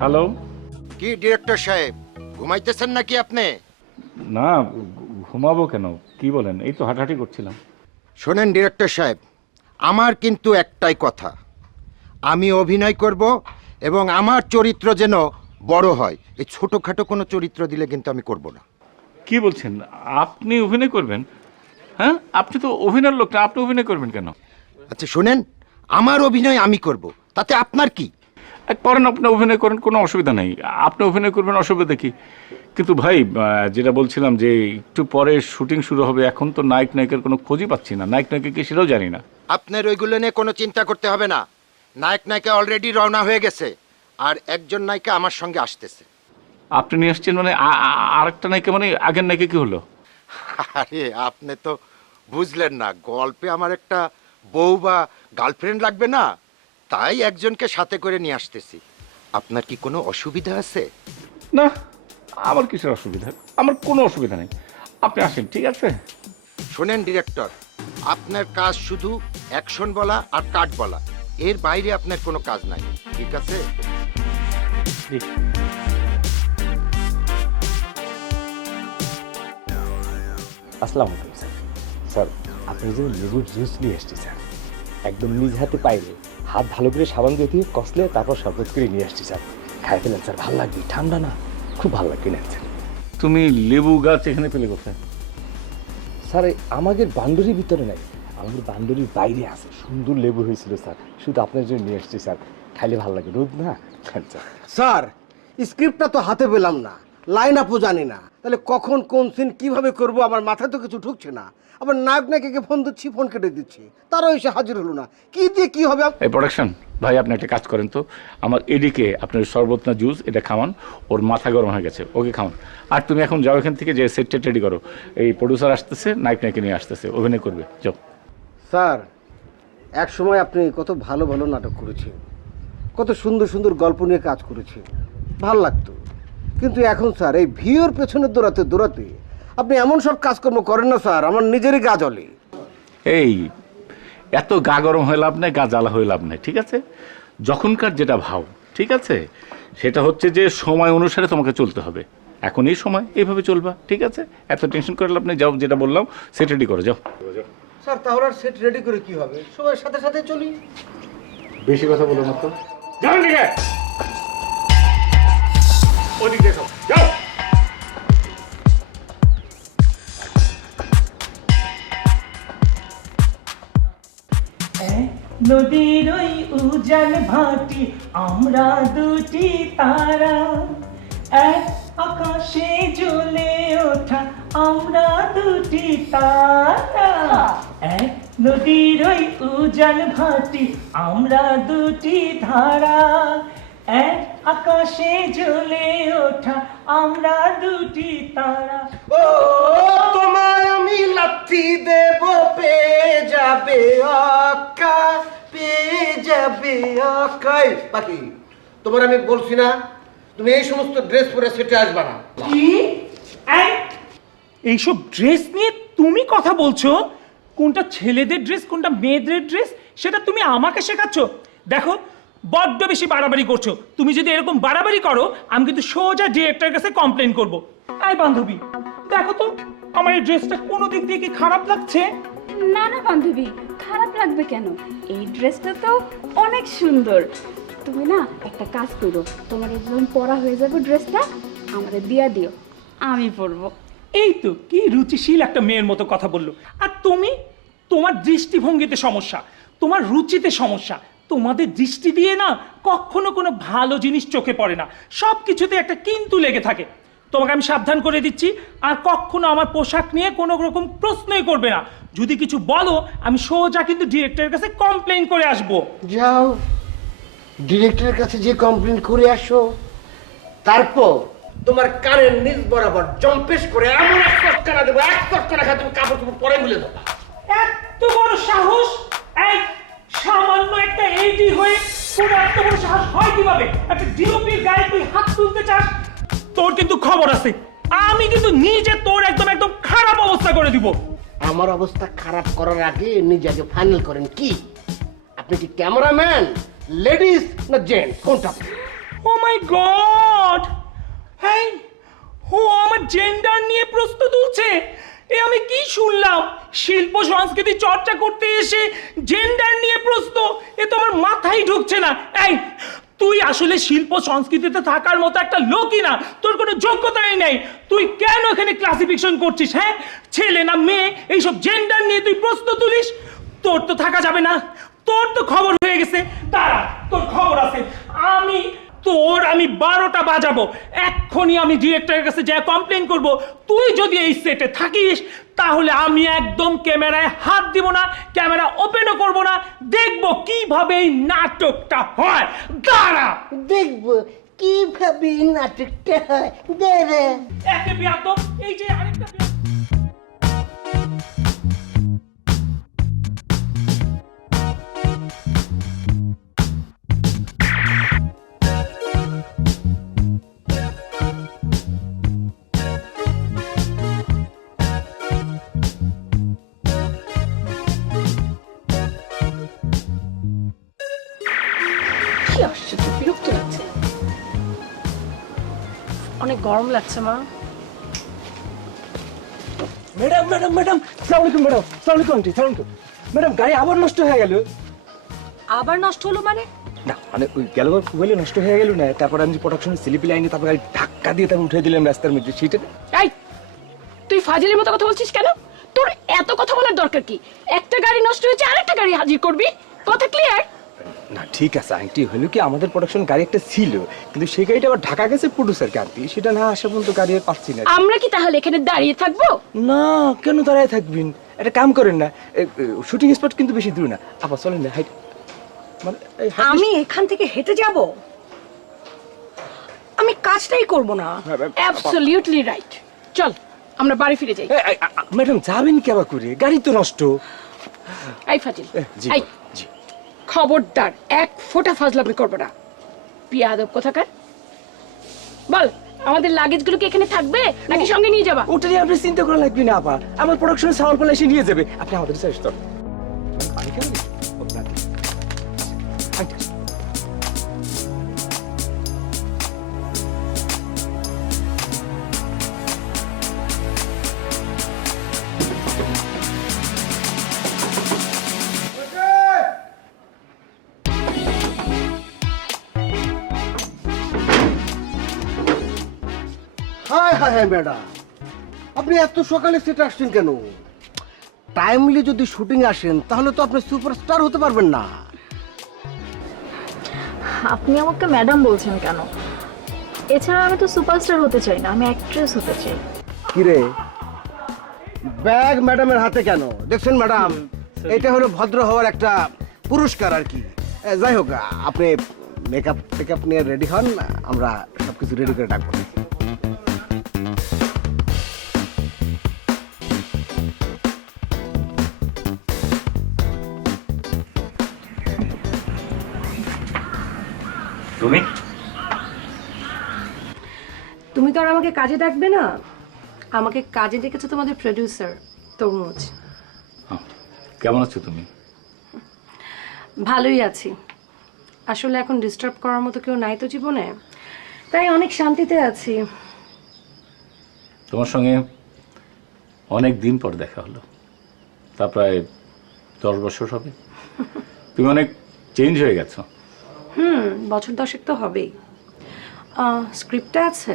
Hello. কি director সাহেব, ঘুমাইতেছেন নাকি আপনি? না, ঘুমাবো কেন? কি বলেন? এই তো হাঁটাহাঁটি করছিলাম। শোনেন ডিরেক্টর সাহেব, আমার কিন্তু একটাই কথা, আমি অভিনয় করব এবং আমার চরিত্র যেন বড় হয়। এই ছোটখাটো কোনো চরিত্র দিলে কিন্তু আমি করব না। কি বলছেন? আপনি অভিনয় করবেন? হ্যাঁ, আপনি তো অভিনয়ের লোক না, আপনি অভিনয় করবেন কেন? আচ্ছা শুনেন, আমার অভিনয় আমি করব, তাতে আপনার কি? করেন, আপনি অভিনয় করেন, কোনো অসুবিধা নেই। আপনি অভিনয় করবেন, অসুবিধা কি? কিন্তু ভাই, যেটা বলছিলাম যে একটু পরে শুটিং শুরু হবে, এখন তো নায়ক নায়িকার কোনো খোঁজই পাচ্ছি না। নায়ক নায়িকা কি সেটাও জানি না। আপনার ওইগুলো নিয়ে কোনো চিন্তা করতে হবে না। নায়ক নায়িকা অলরেডি রওনা হয়ে গেছে, আর একজন নায়িকা আমার সঙ্গে আসতেছে। আপনি নিয়ে আসছেন মানে আরেকটা নায়িকা? মানে আগের নায়িকা কি হলো? আরে আপনি তো বুঝলেন না, গল্পে আমার একটা বউ বা গার্লফ্রেন্ড লাগবে না, তাই একজনকে সাথে করে নিয়ে আসতেছি। আপনার কি কোনো অসুবিধা আছে? না, আমার কিসের অসুবিধা? আমার কোনো অসুবিধা নেই, আপনি আসেন, ঠিক আছে? শোনেন ডিরেক্টর, আপনার কাজ শুধু অ্যাকশন বলা আর কাট বলা, এর বাইরে আপনার কোনো কাজ নাই, ঠিক আছে? জি। আসসালামু আলাইকুম স্যার। স্যার, আপনি যে লেবুর জুস নিয়ে এসছি স্যার, একদম নিজ হাতে পাইলে হাত ভালো করে সাবান দিয়ে কষলে তারপর শরবত করে নিয়ে আসছি স্যার। খাই ফেলেন স্যার, ভালো লাগবে, ঠান্ডা না, খুব ভালো লাগবে নেন স্যার। তুমি লেবু গাছ এখানে পেলে কোথায়? স্যার আমাদের বান্ডরির ভিতরে নাই, আমাদের বান্ডরির বাইরে আছে, সুন্দর লেবু হয়েছিল স্যার, শুধু আপনার জন্য নিয়ে এসছি স্যার, খাইলে ভালো লাগে, রোদ না খান স্যার। স্যার, স্ক্রিপ্টটা তো হাতে পেলাম না, লাইন আপও জানি না, তাহলে কখন কোন সিন কিভাবে করব আমার মাথায় তো কিছু ঢুকছে না। আবার নায়ক নায়িকাকে ফোন দিচ্ছি, ফোন কেটে দিচ্ছি, তারাও এসে হাজির হলো না, কি দিয়ে কি হবে? এই প্রোডাকশন ভাই, আপনি একটা কাজ করেন তো, আমার এদিকে আপনার শরবত না জুস এটা খাওয়ান, ওর মাথা গরম হয়ে গেছে, ওকে খাওয়ান। আর তুমি এখন যাও এখান থেকে, যে সেটটা রেডি করো, এই প্রডিউসার আসতেছে, নায়ক নায়িকা নিয়ে আসতেছে, অভিনয় করবে, যাও। স্যার, এক সময় আপনি কত ভালো ভালো নাটক করেছেন, কত সুন্দর সুন্দর গল্প নিয়ে কাজ করেছেন, ভাল লাগতো। কিন্তু এখন স্যার এই ভিউর পেছনে দৌড়াতে দৌড়াতে আপনি এমন সব কাজকর্ম করেন না স্যার, আমার নিজেরই গা জ্বলে। এই এত গা গরম হয়ে লাভ নাই, গা জ্বালা হয়ে লাভ নাই, ঠিক আছে? যখনকার যেটা ভাও, ঠিক আছে, সেটা হচ্ছে যে সময় অনুসারে তোমাকে চলতে হবে। এখন এই সময় এইভাবে চলবা, ঠিক আছে? এত টেনশন করে লাভ নেই, যাও, যেটা বললাম সেটা রেডি করো, যাও। স্যার তাহলে আর সেট রেডি করে কি হবে, সময়ের সাথে সাথে চলি। বেশি কথা বলো না তো, যাও দিকে, ওদিক দেখো, যাও। নদীর ওই উজান ভাটি আমরা দুটি তারা, এক আকাশে জ্বলে ওঠা আমরা দুটি তারা, এক নদীর ওই উজান ভাটি আমরা দুটি ধারা, এক আকাশে জ্বলে ওঠা আমরা দুটি তারা। ও তোমায় আমি লাথি দেব, পেয়ে যাবে অক্কা, পেয়ে যাবে অক্কাই। পাখি, তোমার আমি বলছি না তুমি এই সমস্ত ড্রেস পরে সেটে আসবা না। কি? এইসব ড্রেস নিয়ে তুমি কথা বলছো? কোনটা ছেলেদের ড্রেস কোনটা মেয়েদের ড্রেস সেটা তুমি আমাকে শেখাচ্ছ? দেখো, বড্ড বেশি বাড়াবাড়ি করছো। তুমি যদি এরকম বাড়াবাড়ি করো, আমি কিন্তু সোজা ডিরেক্টরের কাছে কমপ্লেন করব। এই বান্ধবী, দেখো তো আমার এই ড্রেসটা কোনো দিক দিয়ে কি খারাপ লাগছে? না না বান্ধবী, খারাপ লাগবে কেন? এই ড্রেসটা তো অনেক সুন্দর। তুমি না একটা কাজ করো, তোমার একদম পরা হয়ে যাবে ড্রেসটা, আমাদের দিয়া দিও, আমি পরবো। এই তো কি রুচিশীল একটা মেয়ের মতো কথা বললো। আর তুমি, তোমার দৃষ্টিভঙ্গিতে সমস্যা, তোমার রুচিতে সমস্যা। তোমাদের দৃষ্টি দিয়ে না কখনো কোনো ভালো জিনিস চোখে পড়ে না, সব কিছুতে একটা কিন্তু লেগে থাকে। তোমাকে আমি সাবধান করে দিচ্ছি, আর কখনো আমার পোশাক নিয়ে কোনো রকম প্রশ্নই করবে না। যদি কিছু বলো, আমি সোজা কিন্তু ডিরেক্টরের কাছে কমপ্লেন করে আসবো। যাও, ডিরেক্টরের কাছে যে কমপ্লেন করে আসো, তারপর তোমার কানের নিচ বরাবর জম্পেশ করে এমন এক চটকানা দেবো, এক চটকানা খায় তুমি কাপড় চোপড় পরে মিলে দেবো। এত বড় সাহস! এই সামান্য একটা এডি হয়ে তোর এত বড় সাহস হয় কিভাবে? একটা ডিওপির গায়ে তুই হাত তুলতে চাস? তোর কিন্তু খবর আছে, আমি কিন্তু নিজে তোর একদম একদম খারাপ অবস্থা করে দিব। আমার অবস্থা খারাপ করার আগে নিজে আগে ফাইনাল করেন কি? আপনি কি ক্যামেরাম্যান, লেডিস না জেন্টস, কোনটা? ও মাই গড, হ্যাঁ, ও আমার জেন্ডার নিয়ে প্রশ্ন তুলছে। এ আমি কি শুনলাম? শিল্প সংস্কৃতি চর্চা করতে এসে জেন্ডার নিয়ে প্রশ্ন, এ তো আমার মাথায় ঢুকছে না। এই, তুই আসলে শিল্প সংস্কৃতিতে থাকার মতো একটা লোকই না, তোর কোনো যোগ্যতাই নেই। তুই কেন এখানে ক্লাসিফিকেশন করছিস? হ্যাঁ, ছেলে না মেয়ে, এইসব জেন্ডার নিয়ে তুই প্রশ্ন তুলিস? তোর তো থাকা যাবে না, তোর তো খবর হয়ে গেছে। দাঁড়া, তোর খবর আছে। আমি 12টা বাজাবো, এক্ষুনি আমি ডিরেক্টরের কাছে যা কমপ্লেন করব। তুই যদি এই সেটে থাকিস তাহলে আমি একদম ক্যামেরায় হাত দিব না, ক্যামেরা ওপেনও করব না, দেখবো কিভাবে এই নাটকটা হয়। দাঁড়া, দেখবো কিভাবে নাটকটা হয়। দাঁড়া। একে বিয়াদব, এই যে আরেকটা বিয়াদব। কি আশ্চর্য, বিরক্ত লাগছে, অনেক গরম লাগছে মা। ম্যাডাম ম্যাডাম ম্যাডাম, সালাম আলাইকুম ম্যাডাম, সালাম আলাইকুম আন্টি, সালাম আলাইকুম। ম্যাডাম গাড়ি আবার নষ্ট হয়ে গেল। আবার নষ্ট হলো মানে? না মানে ওই গেলবার ফুয়েলে নষ্ট হয়ে গেল না, তারপর আমি প্রোডাকশনের স্লিপি লাইনে তারপর গাড়ি ধাক্কা দিয়ে তারপর উঠে দিলাম রাস্তার মধ্যে, সেটা। এই, তুই ফাজিলের মতো কথা বলছিস কেন? তোর এত কথা বলার দরকার কি? একটা গাড়ি নষ্ট হয়েছে, আরেকটা গাড়ি হাজির করবি, কথা ক্লিয়ার? না ঠিক আছে আন্টি, হলো কি আমাদের প্রোডাকশন গাড়ি একটা ছিল, কিন্তু সেই গাড়িটা আবার ঢাকা গেছে প্রডিউসারকে আনতে, সেটা না আসা পর্যন্ত গাড়ি আর পাচ্ছি না। আমরা কি তাহলে এখানে দাঁড়িয়ে থাকবো? না কেন দাঁড়ায় থাকবেন, একটা কাম করেন না, শুটিং স্পট কিন্তু বেশি দূর না, আবার চলেন না, হাইট মানে আমি এখান থেকে হেঁটে যাব? আমি কাজটাই করব না। অ্যাবসলিউটলি রাইট, চল আমরা বাড়ি ফিরে যাই। ম্যাডাম যাবেন কি আবার করে, গাড়ি তো নষ্ট। এই ফাজিল, জি এই জি। খবরদার এক ফোঁটা ফাজলামি করবো না, বিয়াদব কোথাকার। বল, আমাদের লাগেজগুলো কি এখানে থাকবে নাকি সঙ্গে নিয়ে যাবা? ওটা নিয়ে আপনি চিন্তা করা লাগবে না আপা, আমার প্রোডাকশনের সাউন্ড পালা এসে নিয়ে যাবে, আপনি আমাদের সাথে চল। পানি খাবেন? ও, না। আচ্ছা। হায় হায় হায় ম্যাডাম, আপনি এত সকালে সেটা আসছেন কেন? টাইমলি যদি শুটিং আসেন তাহলে তো আপনি সুপারস্টার হতে পারবেন না। আপনি আমাকে ম্যাডাম বলছেন কেন? এছাড়া আমি তো সুপারস্টার হতে চাই না, আমি অ্যাক্ট্রেস হতে চাই। কিরে, ব্যাগ ম্যাডামের হাতে কেন? দেখছেন ম্যাডাম, এটা হলো ভদ্র হওয়ার একটা পুরস্কার আর কি। যাই হোক, আপনি মেকআপ টেকআপ নিয়ে রেডি হন, আমরা সবকিছু রেডি করে ডাকবো। তুমি তুমি তো আর আমাকে কাজে ডাকবে না, আমাকে কাজে ডেকেছে তোমাদের প্রডিউসার তরমুজ। কেমন আছো তুমি? ভালোই আছি, আসলে এখন ডিস্টার্ব করার মতো কেউ নাই তো জীবনে, তাই অনেক শান্তিতে আছি। তোমার সঙ্গে অনেক দিন পর দেখা হলো, তা প্রায় 10 বছর হবে। তুমি অনেক চেঞ্জ হয়ে গেছো। বছর 10 তো হবেই। স্ক্রিপ্টটা আছে?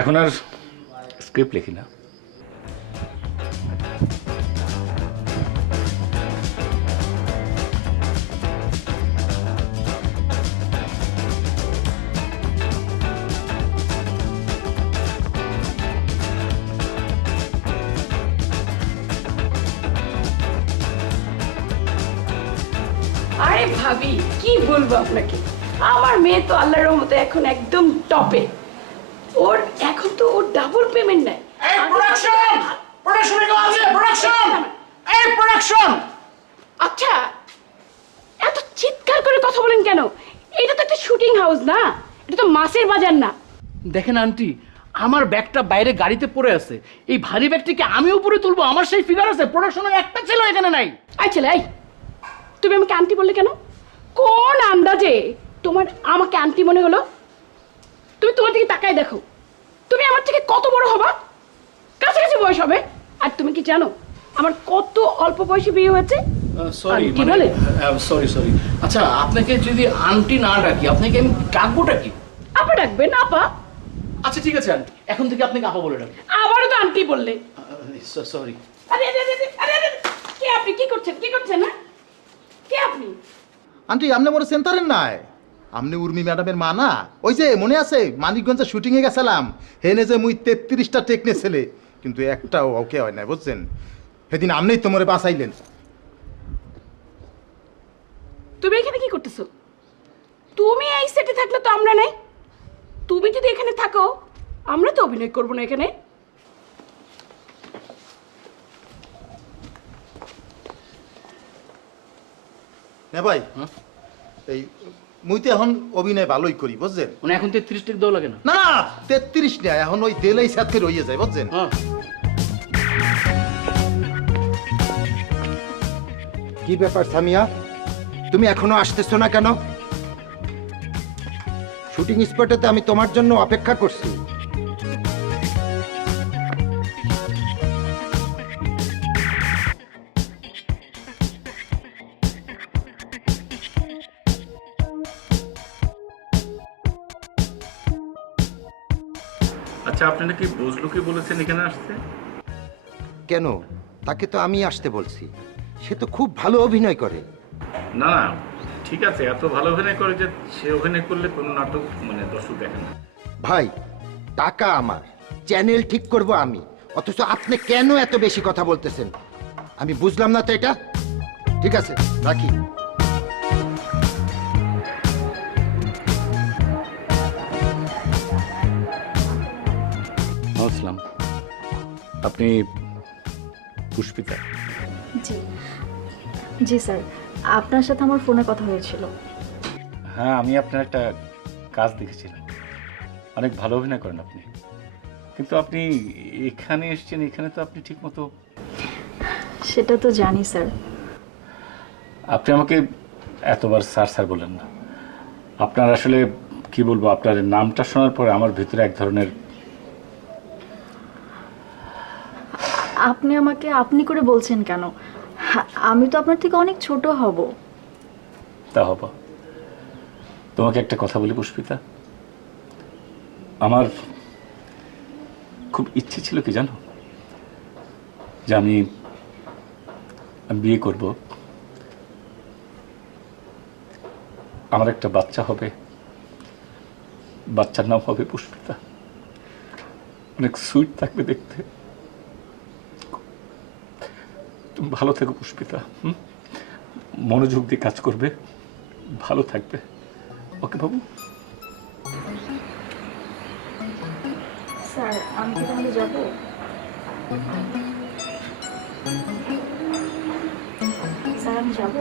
এখন আর স্ক্রিপ্ট লিখি না। আরে ভাবি, কি বলবো আপনাকে, আমার মেয়ে তো আল্লাহর রহমতে এখন একদম টপে। ওর এখন তো ওর ডাবল পেমেন্ট নেয়। আচ্ছা, এত চিৎকার করে কথা বলেন কেন? এটা তো একটা শুটিং হাউস না, এটা তো মাছের বাজার না। দেখেন আন্টি, আমার ব্যাগটা বাইরে গাড়িতে পড়ে আছে, এই ভারী ব্যাগটিকে আমি উপরে তুলবো, আমার সেই ফিগার আছে, প্রোডাকশনের একটা ছেলে এখানে নাই। আই ছেলে, তুমি আমাকে আন্টি বললে কেন? কোন আন্দাজে? তোমার আমাকে আন্টি মনে হলো? তুমি তোমার দিকে তাকায় দেখো, তুমি আমার থেকে কত বড় হবা, কাছাকাছি বয়স হবে। আর তুমি কি জানো আমার কত অল্প বয়সে বিয়ে হয়েছে? সরি কি বলে? সরি আচ্ছা, আপনাকে যদি আন্টি না ডাকি আপনাকে আমি ডাকবোটা কি? আপা ডাকবেন, আপা। আচ্ছা ঠিক আছে আন্টি, এখন থেকে আপনাকে আপা বলে ডাকবো। আবারও তো আন্টি বললে। সরি। আরে আরে আরে আরে আরে, কে আপনি? কি করছেন না? কে আপনি? আন্টি আপনি মনে সেন্টারের নাই, আপনি উর্মি ম্যাডামের মা না? ওই যে মনে আছে মানিকগঞ্জে শুটিংয়ে গেছিলাম, হেনে যে মুই 33টা টেকনে ছেলে, কিন্তু একটাও ওকে হয় না, বুঝছেন? সেদিন আপনিই তো মরে বাঁচাইলেন। তুমি এখানে কি করতেছো? তুমি এই সেটে থাকলে তো আমরা নাই। তুমি যদি এখানে থাকো আমরা তো অভিনয় করবো না এখানে। না ভাই, এই মুই তো এখন অভিনয় ভালোই করি, বুঝছেন? মানে এখন 33 টিক দেওয়া লাগে না? না না 33 না, এখন ওই দেলাই সাথে রইয়ে যায়, বুঝছেন? হ্যাঁ। কি ব্যাপার সামিয়া, তুমি এখনো আসতেছো না কেন? শুটিং স্পটেতে আমি তোমার জন্য অপেক্ষা করছি। আচ্ছা, আপনারা কি বজলুকে বলেছেন এখানে আসতে? কেন? তাকে তো আমি আসতে বলছি, সে তো খুব ভালো অভিনয় করে। না না, ঠিক আছে, এত ভালো অভিনয় করে যে সে অভিনয় করলে কোনো নাটক মানে দর্শক দেখে না। ভাই, টাকা আমার, চ্যানেল ঠিক করব আমি, অথচ আপনি কেন এত বেশি কথা বলতেছেন? আমি বুঝলাম না তো এটা। ঠিক আছে, রাখি। আসসালাম, আপনি পুষ্পিতা? জি জি স্যার, আপনার সাথে আমার ফোনে কথা হয়েছিল। হ্যাঁ, আমি আপনার একটা কাজ দেখেছিলাম, অনেক ভালো অভিনয় করেন আপনি, কিন্তু আপনি এখানে এসেছেন, এখানে তো আপনি ঠিক মতো। সেটা তো জানি স্যার। আপনি আমাকে এতবার স্যার স্যার বললেন না। আপনার আসলে কি বলবো, আপনার নামটা শোনার পরে আমার ভিতরে এক ধরনের। আপনি আমাকে আপনি করে বলছেন কেন? আমি তো আপনার থেকে অনেক ছোট হব। তা হব। তোমাকে একটা কথা বলি পুষ্পিতা, আমার খুব ইচ্ছে ছিল কি জানো, যে আমি বিয়ে করব, আমার একটা বাচ্চা হবে, বাচ্চার নাম হবে পুষ্পিতা, অনেক সুইট থাকবে দেখতে। তুমি ভালো থেকো পুষ্পিতা, মনোযোগ দিয়ে কাজ করবে, ভালো থাকবে। ওকে বাবু? স্যার আমি কি তাহলে যাবো? স্যার আমি যাবো?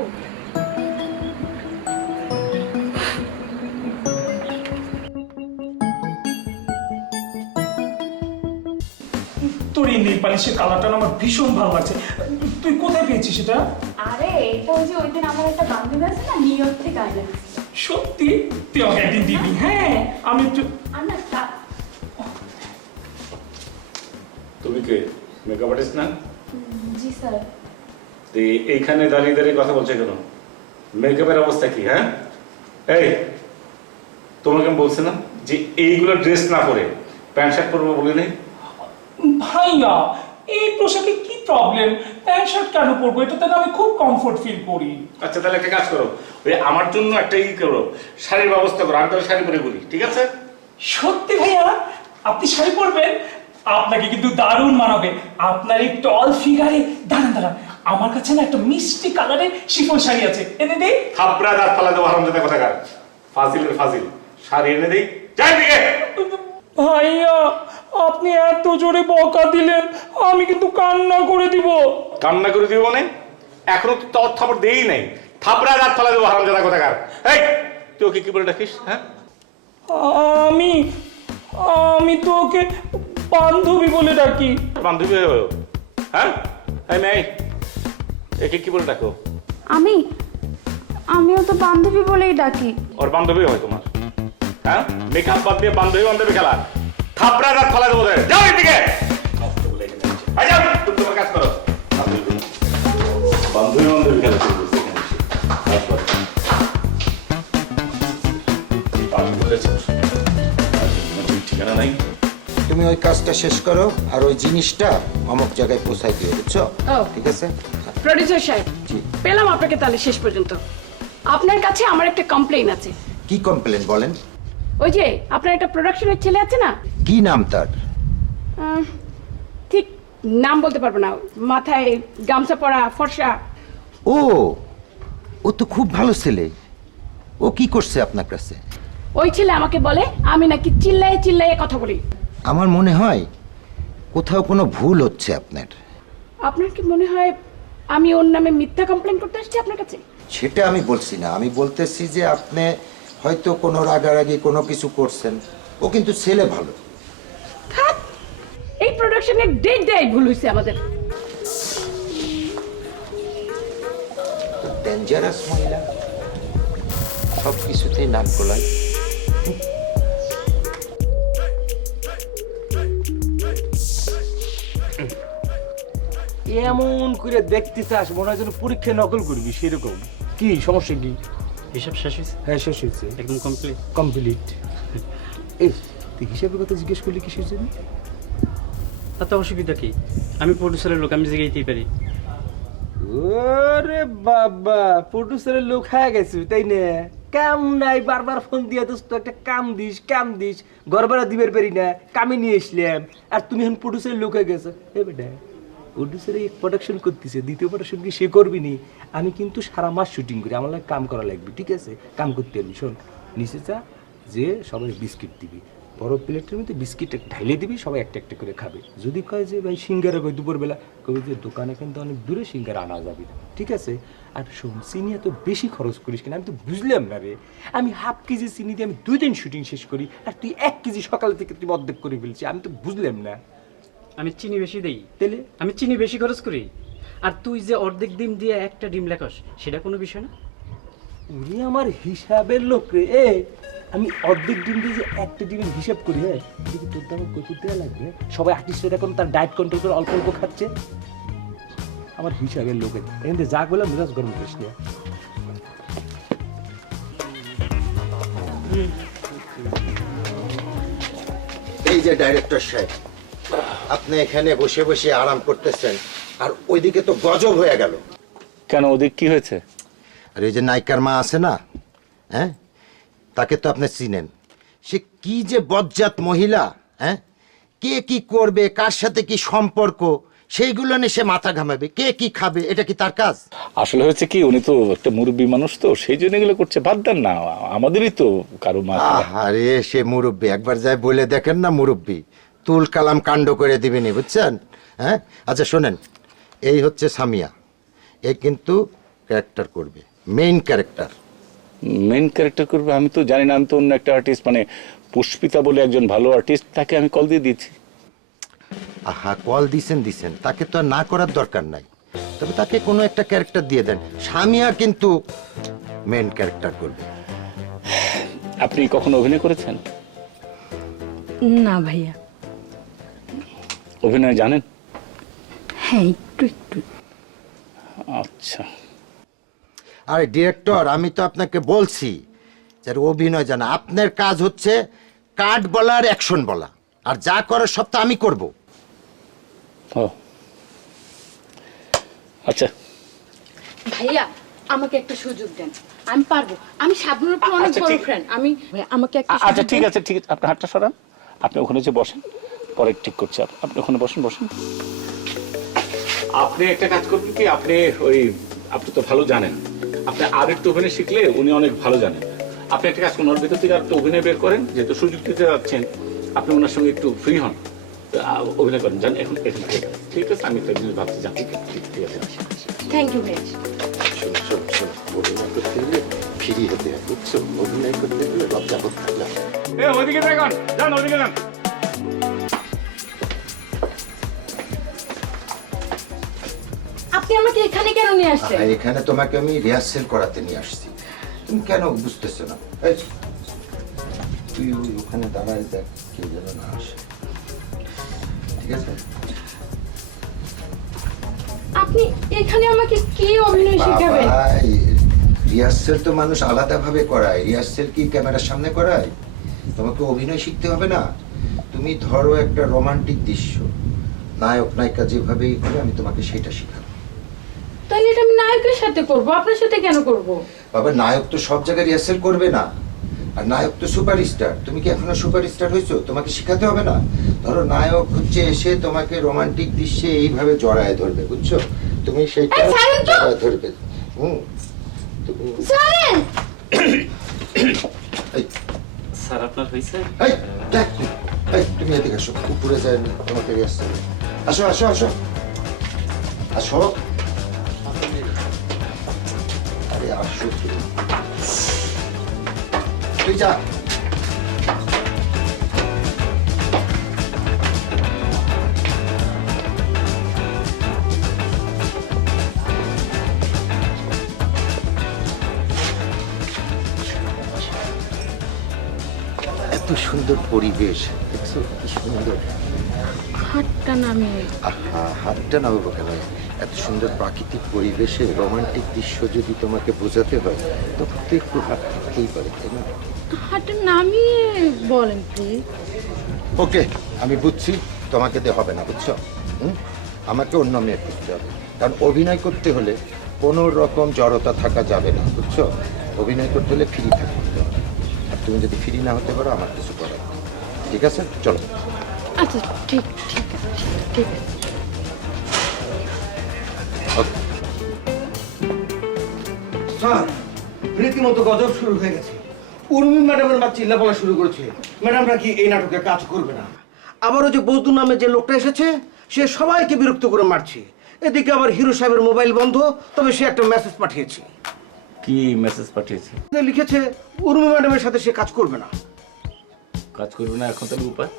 তোর এই নেল পালিশের কালারটা না আমার ভীষণ ভালো লাগছে। তুই কোথায় পেয়েছিস এটা? আরে এটা ওই যে ওই দিন আমার একটা বান্ধবী আছে না, নিউ ইয়র্ক থেকে আইলেন। সত্যি? তুই আমাকে একদিন দিবি? হ্যাঁ, আমি একটু। আর না তুমি কে? মেকআপ আর্টিস্ট না? জি স্যার। এইখানে দাঁড়িয়ে দাঁড়িয়ে কথা বলছে কেন? মেকআপের অবস্থা কি? হ্যাঁ, এই তোমাকে আমি বলছি না যে এইগুলো ড্রেস না পরে প্যান্ট শার্ট পরবো বলে নেই? ভাইয়া, এই পোশাকে কি প্রবলেম? প্যান্ট শার্ট কেন পরবো? এটাতে না আমি খুব কমফোর্ট ফিল করি। আচ্ছা তাহলে একটা কাজ করো, ওই আমার জন্য একটা করো, শাড়ির ব্যবস্থা করো, আমি তাহলে শাড়ি পরে বলি, ঠিক আছে? সত্যি ভাইয়া আপনি শাড়ি পরবেন? আপনাকে কিন্তু দারুণ মানাবে। আপনার এই টল ফিগারে। দাঁড়ান, আমার কাছে না একটা মিষ্টি কালারের শিফন শাড়ি আছে, এনে দেই। থাপড়া দাঁত ফালা দেবো হারামজাদা কোথাকার, ফাজিলের ফাজিল। শাড়ি এনে দেই, যাই দিকে। ভাইয়া আপনি এত জোরে বকা দিলেন, আমি কিন্তু কান্না করে দিব। কান্না করে দিব মানে? এখনো তো তোর থাপড় দেই নাই, থাপড়া দাঁত ফালা দেবো হারামজাদা কোথাকার। এই তুই ওকে কি বলে ডাকিস? হ্যাঁ, আমি তো ওকে বান্ধবী বলে ডাকি। বান্ধবী? হ্যাঁ, এই মেয়ে একে কি বলে ডাকো? আমি আমিও তো বান্ধবী বলেই ডাকি। ওর বান্ধবী হয় তোমার? হ্যাঁ, মেকআপ বাদ দিয়ে বান্ধবী বান্ধবী খেলা, থাপড়া রাত ফলা দেবো। যাও এদিকে, যাও তুমি তোমার কাজ করো। বান্ধবী বান্ধবী খেলা শুরু করছে ঠিকানা নাই। তুমি ওই কাজটা শেষ করো আর ওই জিনিসটা অমুক জায়গায় পৌঁছাই দিও, বুঝছো? ও। ঠিক আছে। প্রডিউসার সাহেব, জি। পেলাম আপনাকে তাহলে শেষ পর্যন্ত। আপনার কাছে আমার একটা কমপ্লেইন আছে। কি কমপ্লেন বলেন? ওই যে আপনার একটা প্রোডাকশনের ছেলে আছে না, কি নাম তার? ঠিক নাম বলতে পারবো না, মাথায় গামছা পরা, ফর্সা। ও, ও তো খুব ভালো ছেলে। ও কি করছে আপনার কাছে? ওই ছেলে আমাকে বলে আমি নাকি চিল্লায়ে চিল্লায়ে কথা বলি। আমার মনে হয় কোথাও কোনো ভুল হচ্ছে আপনার। আপনার কি মনে হয় আমি ওর নামে মিথ্যা কমপ্লেন করতে আসছি আপনার কাছে? সেটা আমি বলছি না, আমি বলতেছি যে আপনি হয়তো কোনো রাগারাগি কোনো কিছু করছেন। ও কিন্তু ছেলে ভালো। থাক, এই প্রোডাকশনের ডেট দেয় ভুল হয়েছে আমাদের। ডেঞ্জারাস মহিলা, সব কিছুতেই নাক গলায়। এমন করে দেখতে চাস মনে হয় যেন পরীক্ষায় নকল করবি সেরকম। কি সমস্যা কি? হিসাব শেষ হয়েছে? হ্যাঁ, শেষ হয়েছে, একদম কমপ্লিট। কমপ্লিট। এই তুই হিসাবের কথা জিজ্ঞেস করলি কিসের জন্য? তাতে অসুবিধা কি? আমি প্রডিউসারের লোক, আমি জিগাইতেই পারি। ওরে বাবা, প্রডিউসারের লোক হয়ে গেছে তাই না? কাম নাই, বারবার ফোন দিয়ে দোস্ত একটা কাম দিস, কাম দিস, ঘর ভাড়া দিবের পারি না, কামে নিয়ে এসলাম, আর তুমি এখন প্রডিউসারের লোক হয়ে গেছো। এ বেটা, প্রডিউসারে এক প্রোডাকশন করতেছে, দ্বিতীয় প্রোডাকশন কি সে করবি নি? আমি কিন্তু সারা মাস শুটিং করি, আমার লাগে কাম করা লাগবে, ঠিক আছে? কাম করতে পারবি। শোন, নিচে যা, যে সবাই বিস্কিট দিবি, বড় প্লেটের মধ্যে বিস্কিট ঢাইলে দিবি, সবাই একটা একটা করে খাবে। যদি কয় যে ভাই সিঙ্গারা কই দুপুরবেলা, কবি যে দোকানে কিন্তু অনেক দূরে সিঙ্গারা আনা যাবে না, ঠিক আছে? আর শোন, চিনি এত বেশি খরচ করিস কিনা, আমি তো বুঝলাম না রে। আমি হাফ কেজি চিনি দিয়ে আমি 2 দিন শুটিং শেষ করি, আর তুই 1 কেজি সকাল থেকে তুই অর্ধেক করে ফেলছি, আমি তো বুঝলাম না। আমি চিনি বেশি দেই? তেলে আমি চিনি বেশি খরচ করি, আর তুই যে অর্ধেক ডিম দিয়ে একটা ডিম লেখাস, সেটা কোনো বিষয় না। উনি আমার হিসাবের লোক রে। এ আমি অর্ধেক ডিম দিয়ে যে একটা ডিমের হিসাব করি, হ্যাঁ, কিন্তু তোর দামে কৈফিয়ত দেওয়া লাগবে। সবাই আর্টিস্টরা এখন তার ডায়েট কন্ট্রোল করে অল্প অল্প খাচ্ছে। আমার হিসাবের লোকের এখানে যা বললাম মেজাজ গরম করিস না। এই যে ডাইরেক্টর সাহেব, আপনি এখানে বসে বসে আরাম করতেছেন, আর ওইদিকে তো গজব হয়ে গেল। কেন, ওদিক কি হয়েছে? আর এই যে নায়িকার মা আছে না, হ্যাঁ, তাকে তো আপনি চিনেন। সে কি যে বজ্জাত মহিলা, হ্যাঁ, কে কি করবে, কার সাথে কি সম্পর্ক, সেইগুলো নিয়ে সে মাথা ঘামাবে। কে কি খাবে, এটা কি তার কাজ? আসলে হয়েছে কি, উনি তো একটা মুরব্বী মানুষ, তো সেই জন্য এগুলো করছে। বাদ দেন না, আমাদেরই তো কারো মা। আরে সে মুরব্বী, একবার যাই বলে দেখেন না, মুরব্বী তুল কালাম কাণ্ড করে দিবেনি, বুঝছেন? হ্যাঁ, আচ্ছা শোনেন, এই হচ্ছে সামিয়া, এ কিন্তু ক্যারেক্টার করবে, মেইন ক্যারেক্টার। মেইন ক্যারেক্টার করবে? আমি তো জানি না, আমি তো অন্য একটা আর্টিস্ট, মানে পুষ্পিতা বলে একজন ভালো আর্টিস্ট, তাকে আমি কল দিয়ে দিচ্ছি। আহা, কল দিছেন, তাকে তো আর না করার দরকার নাই, তবে তাকে কোনো একটা ক্যারেক্টার দিয়ে দেন। সামিয়া কিন্তু মেইন ক্যারেক্টার করবে। আপনি কখনো অভিনয় করেছেন? না ভাইয়া। অভিনয় জানেন? হ্যাঁ, একটু একটু। আচ্ছা। আরে ডিরেক্টর, আমি তো আপনাকে বলছি যে অভিনয় জানা, আপনার কাজ হচ্ছে কাট বলা আর অ্যাকশন বলা, আর যা করার সব তো আমি করব। ও আচ্ছা। ভাইয়া, আমাকে একটা সুযোগ দেন, আমি পারবো। আমি শাবনুর উপর অনেক বড় ফ্রেন্ড। আমাকে একটা সুযোগ আচ্ছা, ঠিক দেন। আছে, ঠিক আছে, আপনি হাতটা সরান, আপনি ওখানে যে বসেন, পরে ঠিক করছি। আপনি ওখানে বসেন। আপনি একটা কাজ করবেন কি, আপনি তো ভালো জানেন, আপনি আর একটু অভিনয় শিখলে উনি অনেক ভালো জানেন। আপনি একটা কাজ করুন, ওর ভিতর থেকে আর একটু অভিনয় বের করেন, যেহেতু সুযোগ দিতে যাচ্ছেন, আপনি ওনার সঙ্গে একটু ফ্রি হন, অভিনয় করেন, জান। এখন ঠিক আছে, আমি একটা জিনিস ভাবছি, জান। ঠিক আছে। থ্যাংক ইউ ভাইয়া। শোন, অভিনয় করতে গেলে ফ্রি হতে হয়, বুঝছো? অভিনয় করতে গেলে লজ্জা করতে হয়। ওইদিকে দেখুন, যান, ওইদিকে যান। আপনি আমাকে এখানে কেন নিয়ে আসছেন? আর এখানে তোমাকে আমি রিহার্সেল করাতে নিয়ে আসছি। তুমি কেন বুঝতেছো না? এই, তুই ওখানে দাঁড়ায় দেখ কেউ যেন না আসে, ঠিক আছে? আপনি এখানে আমাকে কি অভিনয় শেখাবেন? রিহার্সেল তো মানুষ আলাদাভাবে করায়, রিহার্সেল কি ক্যামেরার সামনে করায়? তোমাকে অভিনয় শিখতে হবে না? তুমি ধরো একটা রোমান্টিক দৃশ্য, নায়ক নায়িকা যেভাবেই করে আমি তোমাকে সেটা শেখাবো। তাহলে এটা আমি নায়কের সাথে করব, আপনার সাথে কেন করব? বাবা, নায়ক তো সব জায়গায় রিহার্সেল করবে না, আর নায়ক তো সুপারস্টার। তুমি কি এখনো সুপারস্টার হয়েছো? তোমাকে শেখাতে হবে না? ধরো নায়ক হচ্ছে এসে তোমাকে রোমান্টিক দৃশ্যে এইভাবে জড়ায় ধরবে, বুঝছো? তুমি সেইটা জড়ায় ধরবে। ছাড়েন! স্যার আপনার হয়েছে? তুমি এদিকে আসো, উপরে যায় না তোমাকে রিহার্সেল। আসো আসো আসো আসো, আরে আসো, তুই যা। এত সুন্দর পরিবেশ, দেখছো কি সুন্দর। হাতটা নামিয়ে। হাতটা নামাবো কেন? এত সুন্দর প্রাকৃতিক পরিবেশে রোমান্টিক দৃশ্য যদি তোমাকে বোঝাতে হয় তখন তো একটু হাত থাকতেই পারে, তাই না? হাতটা নামিয়ে বলেন প্লিজ। ওকে, আমি বুঝছি তোমাকে দিয়ে হবে না, বুঝছো? আমাকে অন্য মেয়ে খুঁজতে হবে, কারণ অভিনয় করতে হলে কোনো রকম জড়তা থাকা যাবে না, বুঝছো? অভিনয় করতে হলে ফ্রি থাকতে হবে, আর তুমি যদি ফ্রি না হতে পারো আমার কিছু করার নেই। ঠিক আছে, চলো। আচ্ছা, ঠিক ঠিক আছে, ঠিক আছে। ওকে। স্যার, রীতিমতো গজব শুরু হয়ে গেছে। উর্মি ম্যাডামের মা চিল্লা বলা শুরু করেছে ম্যাডামরা কি এই নাটকে কাজ করবে না। আবারও যে বৌদু নামে যে লোকটা এসেছে সে সবাইকে বিরক্ত করে মারছে। এদিকে আবার হিরো সাহেবের মোবাইল বন্ধ, তবে সে একটা মেসেজ পাঠিয়েছে। কি মেসেজ পাঠিয়েছে? লিখেছে উর্মি ম্যাডামের সাথে সে কাজ করবে না। কাজ করবে না? এখন তাহলে উপায়?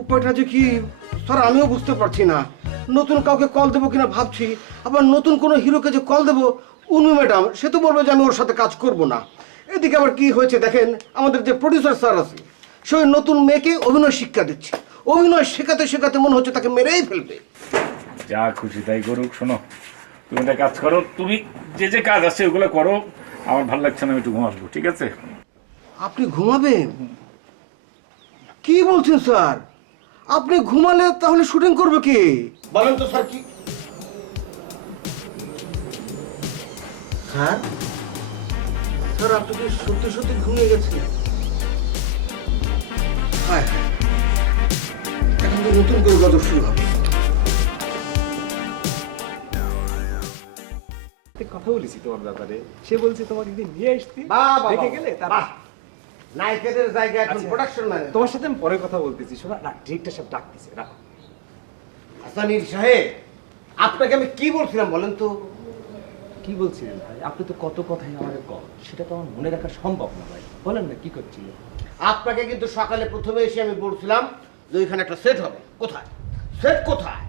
উপায়টা যে কি স্যার আমিও বুঝতে পারছি না। নতুন কাউকে কল দেবো কিনা ভাবছি, আবার নতুন কোনো হিরোকে যে কল দেবো উর্মি ম্যাডাম সে তো বলবে যে আমি ওর সাথে কাজ করব না। এদিকে আবার কি হয়েছে দেখেন, আমাদের যে প্রডিউসার স্যার আছে সে ওই নতুন মেয়েকে অভিনয় শিক্ষা দিচ্ছে। অভিনয় শেখাতে শেখাতে মনে হচ্ছে তাকে মেরেই ফেলবে। যা খুশি তাই করুক। শোনো, তুমি একটা কাজ করো, তুমি যে যে কাজ আছে ওগুলো করো, আমার ভালো লাগছে না, আমি একটু ঘুমাবো, ঠিক আছে? আপনি ঘুমাবেন? কি বলছেন স্যার? আপনি ঘুমালে তাহলে শুটিং করবে কি? বলেন তো স্যার। কি স্যার? স্যার আপনি কি সত্যি সত্যি ঘুমিয়ে গেছেন? হ্যাঁ, এখন তো নতুন করে গজব শুরু হবে। কথা বলেছি তোমার ব্যাপারে, সে বলছে তোমাকে একদিন নিয়ে আসতে, দেখে গেলে তারপর নায়িকাদের জায়গায় এখন প্রোডাকশন ম্যানেজার। তোমার সাথে আমি পরে কথা বলতেছি। শোনা না, ডিরেক্টর সাহেব ডাকতেছে, রাখো। হাসানির সাহেব, আপনাকে আমি কি বলছিলাম বলেন তো? কি বলছিলেন ভাই? আপনি তো কত কথাই আমাকে কল, সেটা তো আমার মনে রাখা সম্ভব না ভাই। বলেন না কি করছিলেন? আপনাকে কিন্তু সকালে প্রথমে এসে আমি বলছিলাম যে ওইখানে একটা সেট হবে। কোথায় সেট? কোথায়?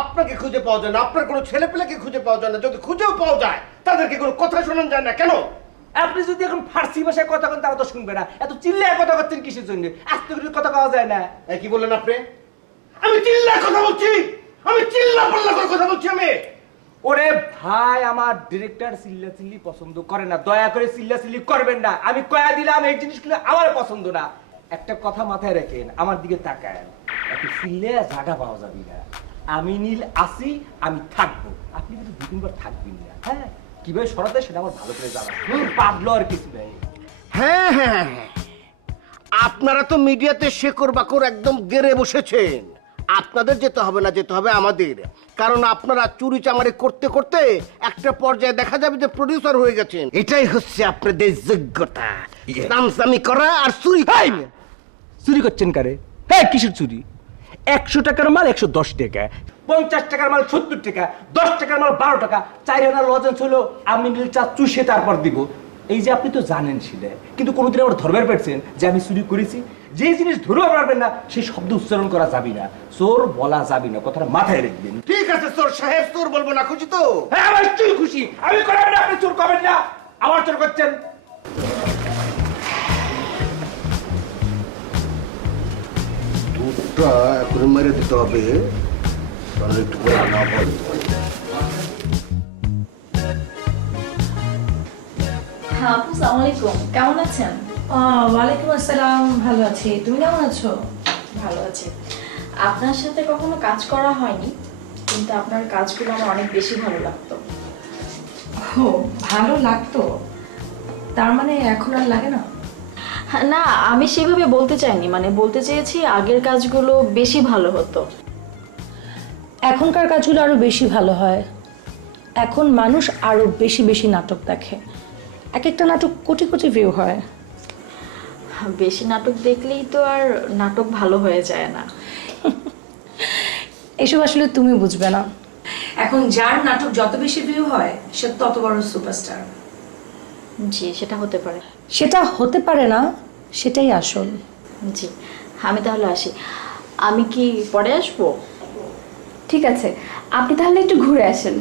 আপনাকে খুঁজে পাওয়া যায় না, আপনার কোনো ছেলে পেলেকে খুঁজে পাওয়া যায় না। যদি খুঁজেও পাওয়া যায় তাদেরকে কোনো কথা শোনানো যায় না। কেন? আপনি যদি এখন ফার্সি ভাষায় কথা বলেন তারা তো শুনবে না। এত চিল্লায় কথা করছেন কিসের জন্য? আস্তে করে কথা পাওয়া যায় না। কি বললেন আপনি? আমি চিল্লায় কথা বলছি? আমি চিল্লা পাল্লা করে কথা বলছি আমি? ওরে ভাই, আমার ডিরেক্টর চিল্লা চিল্লি পছন্দ করে না, দয়া করে চিল্লা চিল্লি করবেন না। আমি কয়া দিলাম এই জিনিসগুলো আমার পছন্দ না। একটা কথা মাথায় রাখেন, আমার দিকে তাকায়, এত চিল্লে জায়গা পাওয়া যাবে না। আমি নীল আসি, আমি থাকবো, আপনি কিন্তু দু তিনবার থাকবেন না। হ্যাঁ, কিভাবে সরাতে সেটা আমার ভালো করে জানা, পারলো আর কিছু নেই। হ্যাঁ হ্যাঁ হ্যাঁ, আপনারা তো মিডিয়াতে শেকড় বাকড় একদম গেড়ে বসেছেন। আপনাদের যেতে হবে না, যেতে হবে আমাদের। কারণ আপনারা চুরি চামারি করতে করতে একটা পর্যায়ে দেখা যাবে যে প্রডিউসার হয়ে গেছেন। এটাই হচ্ছে আপনাদের যোগ্যতা, নামসামি করা আর চুরি। চুরি করছেন কারে? হ্যাঁ, কিসের চুরি? 100 টাকার মাল 110 টাকা, 50 টাকার মাল 70 টাকা, 10 টাকার মাল 12 টাকা। 4 আনা লজেন্স হলো আমি নীল চা চুষে তারপর দিব। এই যে আপনি তো জানেন সেটা, কিন্তু কোনোদিন আমার ধরবার পারছেন যে আমি চুরি করেছি? যে জিনিস ধরেও পারবেন না সেই শব্দ উচ্চারণ করা যাবে না। চোর বলা যাবে না, কথাটা মাথায় রাখবেন। ঠিক আছে চোর সাহেব, চোর বলবো না, খুশি তো? হ্যাঁ আমার চুল খুশি, আমি করাবেন না, আপনি চোর করবেন না, আবার চোর করছেন। দুধটা এখন মেরে দিতে হবে, কারণ একটু করে না বলে। হ্যাঁ আপু, সালাম আলাইকুম, কেমন আছেন? ওয়ালাইকুম আসসালাম, ভালো আছি। তুমি কেমন আছো? ভালো আছি। আপনার সাথে কখনো কাজ করা হয়নি, কিন্তু আপনার কাজগুলো আমার অনেক বেশি ভালো লাগতো। ও, ভালো লাগতো? তার মানে এখন আর লাগে না? না, আমি সেভাবে বলতে চাইনি, মানে বলতে চেয়েছি আগের কাজগুলো বেশি ভালো হতো। এখনকার কাজগুলো আরো বেশি ভালো হয়। এখন মানুষ আরো বেশি বেশি নাটক দেখে, এক একটা নাটক কোটি কোটি ভিউ হয়। বেশি নাটক দেখলেই তো আর নাটক ভালো হয়ে যায় না। এসব আসলে তুমি বুঝবে না। এখন যার নাটক যত বেশি ভিউ হয় সে তত বড় সুপারস্টার। জি, সেটা হতে পারে। সেটা হতে পারে না, সেটাই আসল। জি, আমি তাহলে আসি। আমি কি পরে আসবো? ঠিক আছে, আপনি তাহলে একটু ঘুরে আসেন।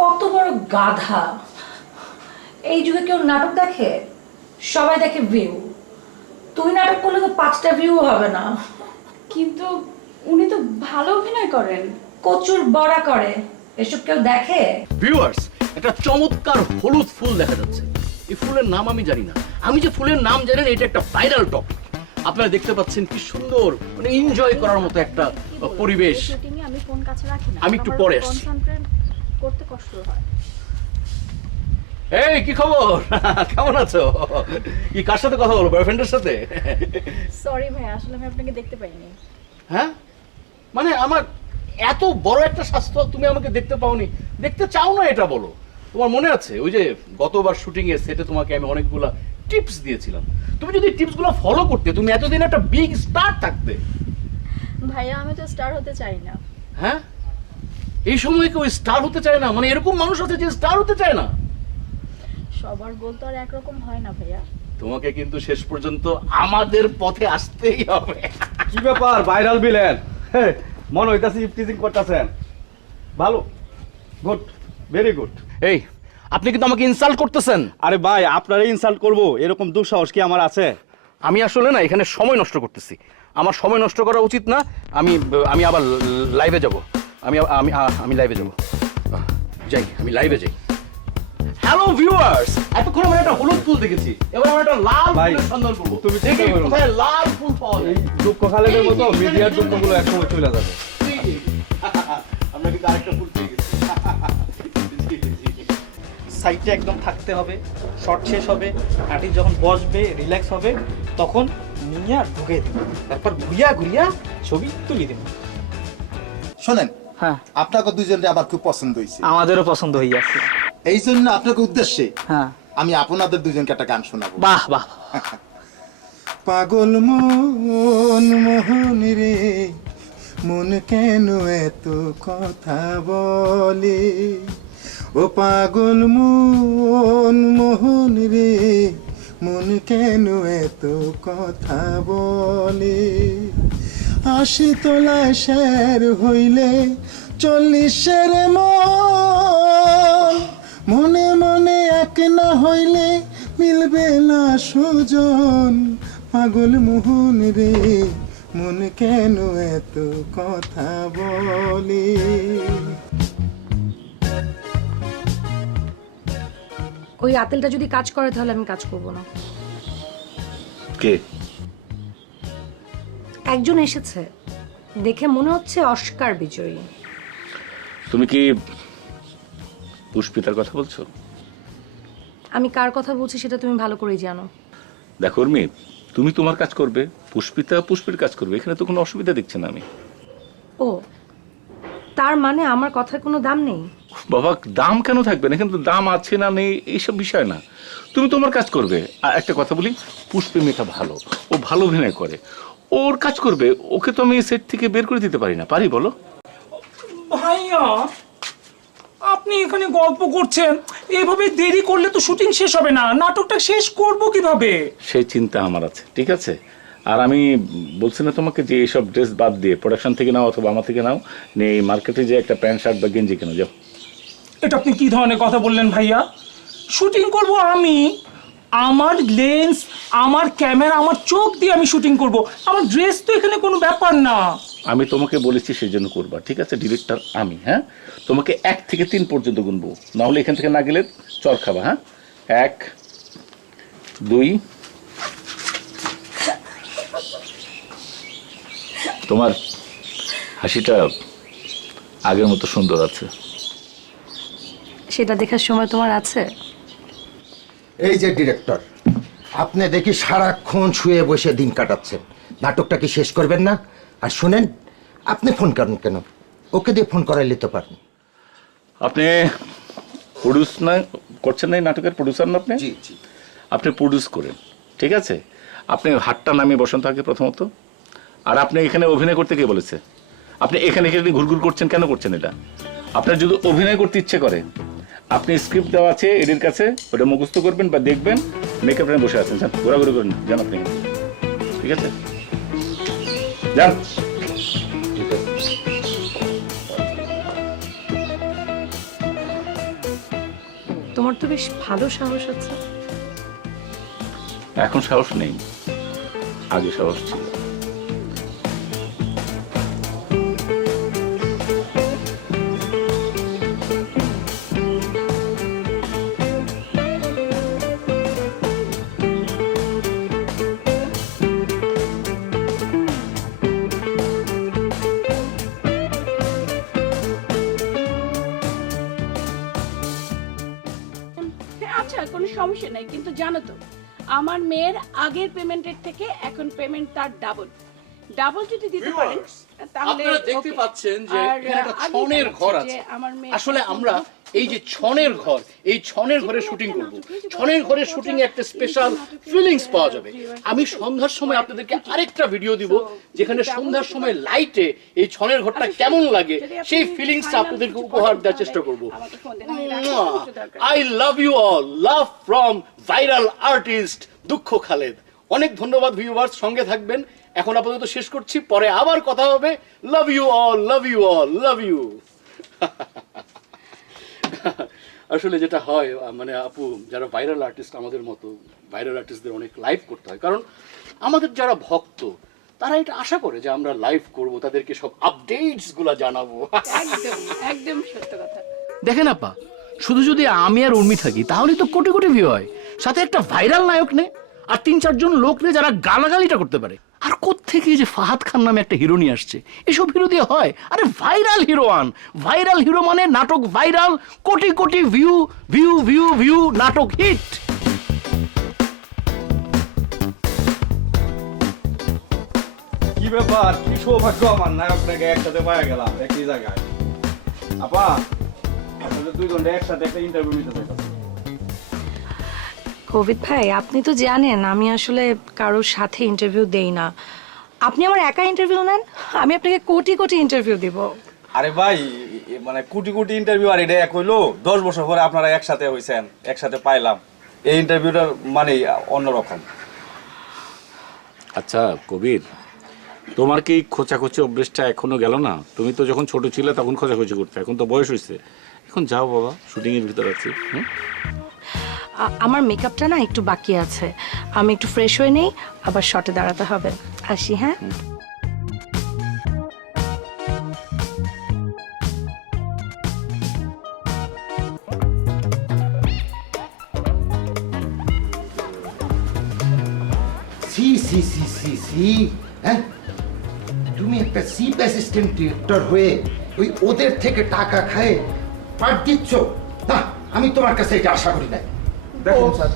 কত বড় গাধা! এই যুগে কেউ নাটক দেখে? সবাই দেখে ভিউ। তুই নাটক করলে তো 5টা ভিউ হবে না। কিন্তু উনি তো ভালো অভিনয় করেন। কচুর বড়া করে, এসব কেউ দেখে? ভিউয়ার্স, একটা চমৎকার হলুদ ফুল দেখা যাচ্ছে। এই ফুলের নাম আমি জানি না, আমি যে ফুলের নাম জানি না এটা একটা ভাইরাল টপিক। আপনারা দেখতে পাচ্ছেন কি সুন্দর, মানে এনজয় করার মতো একটা পরিবেশ। আমি ফোন কাছে রাখি না, আমি একটু পরে আসছি। কনসেন্ট্রেট করতে কষ্ট হয়। এই কি খবর? কেমন আছো? কি কার সাথে কথা বলো? বয়ফ্রেন্ডের সাথে? সরি ভাই, আসলে আমি আপনাকে দেখতে পাইনি। হ্যাঁ, মানে আমার এত বড় একটা স্বাস্থ্য, তুমি আমাকে দেখতে পাওনি, দেখতে চাও না এটা বলো। তোমার মনে আছে ওই যে গতবার শুটিং এর সেটে তোমাকে আমি অনেকগুলা টিপস দিয়েছিলাম, তুমি যদি টিপসগুলো ফলো করতে তুমি এতদিন একটা বিগ স্টার থাকতে। ভাইয়া, আমি তো স্টার হতে চাই না। হ্যাঁ, এই সময় কেউ স্টার হতে চায় না? মানে এরকম মানুষ আছে যে স্টার হতে চায় না? সবার গোল তো আর একরকম হয় না ভাইয়া। তোমাকে কিন্তু শেষ পর্যন্ত আমাদের পথে আসতেই হবে। কি ব্যাপার, ভাইরাল বিলেন? মনে হইতাছে ইফটিজিং করতেছেন। ভালো, গুড, ভেরি গুড। এই, আপনি কিন্তু আমাকে ইনসাল্ট করতেছেন। আরে ভাই, আপনারা ইনসাল্ট করব এরকম দুঃসাহস কি আমার আছে? আমি আসলে না এখানে সময় নষ্ট করতেছি, আমার সময় নষ্ট করা উচিত না। আমি আবার লাইভে যাব, আমি লাইভে যাব, যাই, আমি লাইভে যাই। হ্যালো ভিউয়ার্স, এতক্ষণ আমরা একটা হলুদ ফুল দেখেছি, এবার আমরা একটা লাল ফুলের সন্ধান করব। তুমি দেখি কোথায় লাল ফুল পাওয়া যায়। দুঃখ খালেদের মতো মিডিয়ার দুঃখগুলো একসময় চলে যাবে। আমরা কিন্তু আরেকটা ফুল পেয়ে গেছি। সাইডে একদম থাকতে হবে, শর্ট শেষ হবে, আর্টিস্ট যখন বসবে রিল্যাক্স হবে তখন নিয়ে ঢুকে দেবো, তারপর ঘুরিয়া ঘুরিয়া ছবি তুলে দেবো। শোনেন, হ্যাঁ, আপনাকে দুইজনকে আমার খুব পছন্দ হয়েছে। আমাদেরও পছন্দ হয়ে যাচ্ছে। এই জন্য আপনাকে উদ্দেশ্যে হ্যাঁ, আমি আপনাদের দুজনকে একটা গান শোনাবো। বাহ বাহ। পাগল মন মোহন রে, মন কেন এত কথা বলে? ও পাগল মন মোহন রে, মন কেন এত কথা বলে? 80 তলায় শের হইলে 40-এর মন, মনে মনে এক না হইলে মিলবে না সুজন। পাগল মোহন রে, মন কেন এত কথা বলে? ওই আতেলটা যদি কাজ করে তাহলে আমি কাজ করব না। কে? একজন এসেছে, দেখে মনে হচ্ছে অস্কার বিজয়ী। তুমি কি পুষ্পিতার কথা বলছো? আমি কার কথা বলছি সেটা তুমি ভালো করেই জানো। দেখো উর্মি, তুমি তোমার কাজ করবে, পুষ্পিতা পুষ্পির কাজ করবে, এখানে তো কোনো অসুবিধা দেখছি না আমি। ও, তার মানে আমার কথার কোনো দাম নেই? বাবা, দাম কেন থাকবে না? এখানে তো দাম আছে না নেই এইসব বিষয় না, তুমি তোমার কাজ করবে। আর একটা কথা বলি, পুষ্পি মেয়েটা ভালো, ও ভালো অভিনয় করে, ওর কাজ করবে। ওকে তো আমি সেট থেকে বের করে দিতে পারি না, পারি বলো? ভাইয়া, আপনি এখানে গল্প করছেন, এভাবে দেরি করলে তো শুটিং শেষ হবে না, নাটকটা শেষ করব কিভাবে? সেই চিন্তা আমার আছে, ঠিক আছে? আর আমি বলছি না তোমাকে যে এইসব ড্রেস বাদ দিয়ে প্রোডাকশন থেকে নাও অথবা আমার থেকে নাও, নিয়ে মার্কেটে যে একটা প্যান্ট শার্ট বা গেঞ্জি কেন যাও। এটা আপনি কি ধরনের কথা বললেন ভাইয়া? শুটিং করব আমি, আমার লেন্স, আমার ক্যামেরা, আমার চোখ দিয়ে আমি শুটিং করব, আমার ড্রেস তো এখানে কোনো ব্যাপার না। আমি তোমাকে বলেছি সেই জন্য করবা, ঠিক আছে? ডিরেক্টর আমি, হ্যাঁ? তোমাকে 1 থেকে 3 পর্যন্ত গুনবো, নাহলে এখান থেকে না গেলে চর খাবা। হ্যাঁ, 1 2। তোমার হাসিটা আগের মতো সুন্দর আছে। সেটা দেখার সময় তোমার আছে? এই যে ডিরেক্টর, আপনি দেখি সারাক্ষণ শুয়ে বসে দিন কাটাচ্ছেন, নাটকটা কি শেষ করবেন না? আর শুনেন, আপনি ফোন করেন কেন? ওকে দিয়ে ফোন করাইলে তো পারেন। আপনি প্রডিউস না করছেন না এই নাটকের প্রডিউসার না আপনি? জি জি। আপনি প্রডিউস করেন, ঠিক আছে? আপনি হাতটা নামিয়ে বসেন আগে প্রথমত। আর আপনি এখানে অভিনয় করতে কে বলেছে? আপনি এখানে এখানে ঘুরঘুর করছেন কেন করছেন এটা? আপনার যদি অভিনয় করতে ইচ্ছে করে, আপনি স্ক্রিপ্ট দেওয়া আছে এদের কাছে, ওটা মুখস্থ করবেন বা দেখবেন, মেকআপ নিয়ে বসে আছেন, যান ঘোরাঘুরি করেন, যান আপনি, ঠিক আছে? যান। তোমার তো বেশ ভালো সাহস আছে। এখন সাহস নেই, আগে সাহস ছিল। আচ্ছা, কোনো সমস্যা নাই, কিন্তু জানো তো আমার মেয়ের আগের পেমেন্টের থেকে এখন পেমেন্ট তার ডাবল যদি দিতে পারেন তাহলে আপনারা দেখতে okay। পাচ্ছেন যে আর এখানে একটা আমি ছনের জানাচ্ছি ঘর যে আছে। আমার মেয়ে আসলে আমরা এই যে ছনের ঘর, এই ছনের ঘরে শুটিং করব। ছনের ঘরে শুটিং এ একটা স্পেশাল ফিলিংস পাওয়া যাবে। আমি সন্ধ্যার সময় আপনাদেরকে আরেকটা ভিডিও দিব, যেখানে সন্ধ্যার সময় লাইটে এই ছনের ঘরটা কেমন লাগে সেই ফিলিংসটা আপনাদেরকে উপহার দেওয়ার চেষ্টা করব। I love you all, love from viral artist দুঃখ খালেদ। অনেক ধন্যবাদ ভিউয়ার্স, সঙ্গে থাকবেন। এখন আপাতত শেষ করছি, পরে আবার কথা হবে। Love you all, love you all, love you. আসলে যেটা হয়, মানে আপু, যারা ভাইরাল আর্টিস্ট আমাদের মতো ভাইরাল আর্টিস্টদের অনেক লাইভ করতে হয়, কারণ আমাদের যারা ভক্ত তারা এটা আশা করে যে আমরা লাইভ করব, তাদেরকে সব আপডেটস গুলা জানাবো। একদম একদম সত্য কথা। দেখেন আপা, শুধু যদি আমি আর উর্মি থাকি তাহলে তো কোটি কোটি ভিউ হয়, সাথে একটা ভাইরাল নায়ক নে আর 3-4 জন লোক নে যারা গালাগালিটা করতে পারে। আর কোত্থেকে যে ফাহাদ খান নামে একটা হিরো নিয়ে আসছে, এসব হিরো দিয়ে হয়? আরে ভাইরাল হিরোয়ান, ভাইরাল হিরো মানে নাটক viral, crore crore view view view view, নাটক হিট। কি ব্যাপার, কি সৌভাগ্য আমার নায়কটাকে একসাথে পাওয়া গেলাম একই জায়গায়। আপা, আপনাদের 2 ঘন্টা একসাথে একটা ইন্টারভিউ নিতে চাইতাম। কবির ভাই, আপনি তো জানেন আমি আসলে কারোর সাথে ইন্টারভিউ দেই না। আপনি আমার একা ইন্টারভিউ নেন, আমি আপনাকে কোটি কোটি ইন্টারভিউ দিব। আরে ভাই, মানে কোটি কোটি ইন্টারভিউ আর এটা এক হইলো, 10 বছর পরে আপনারা একসাথে হইছেন, একসাথে পাইলাম, এই ইন্টারভিউটার মানে অন্যরকম। আচ্ছা কবির, তোমার কি খোঁচাখুচি অভ্যেসটা এখনো গেল না? তুমি তো যখন ছোট ছিলে তখন খোঁচাখুচি করতে, এখন তো বয়স হয়েছে, এখন যাও বাবা, শুটিং এর ভিতর আছি। আমার মেকআপটা না একটু বাকি আছে, আমি একটু ফ্রেশ হয়ে নেই, আবার শটে দাঁড়াতে হবে। আসি, হ্যাঁ? সি সি সি সি সি, হ্যাঁ, তুমি একটা চিফ অ্যাসিস্ট্যান্ট ডিরেক্টর হয়ে ওই ওদের থেকে টাকা খায় পাঠ দিচ্ছ? না, আমি তোমার কাছে এটা আশা করি না। দেখুন স্যার,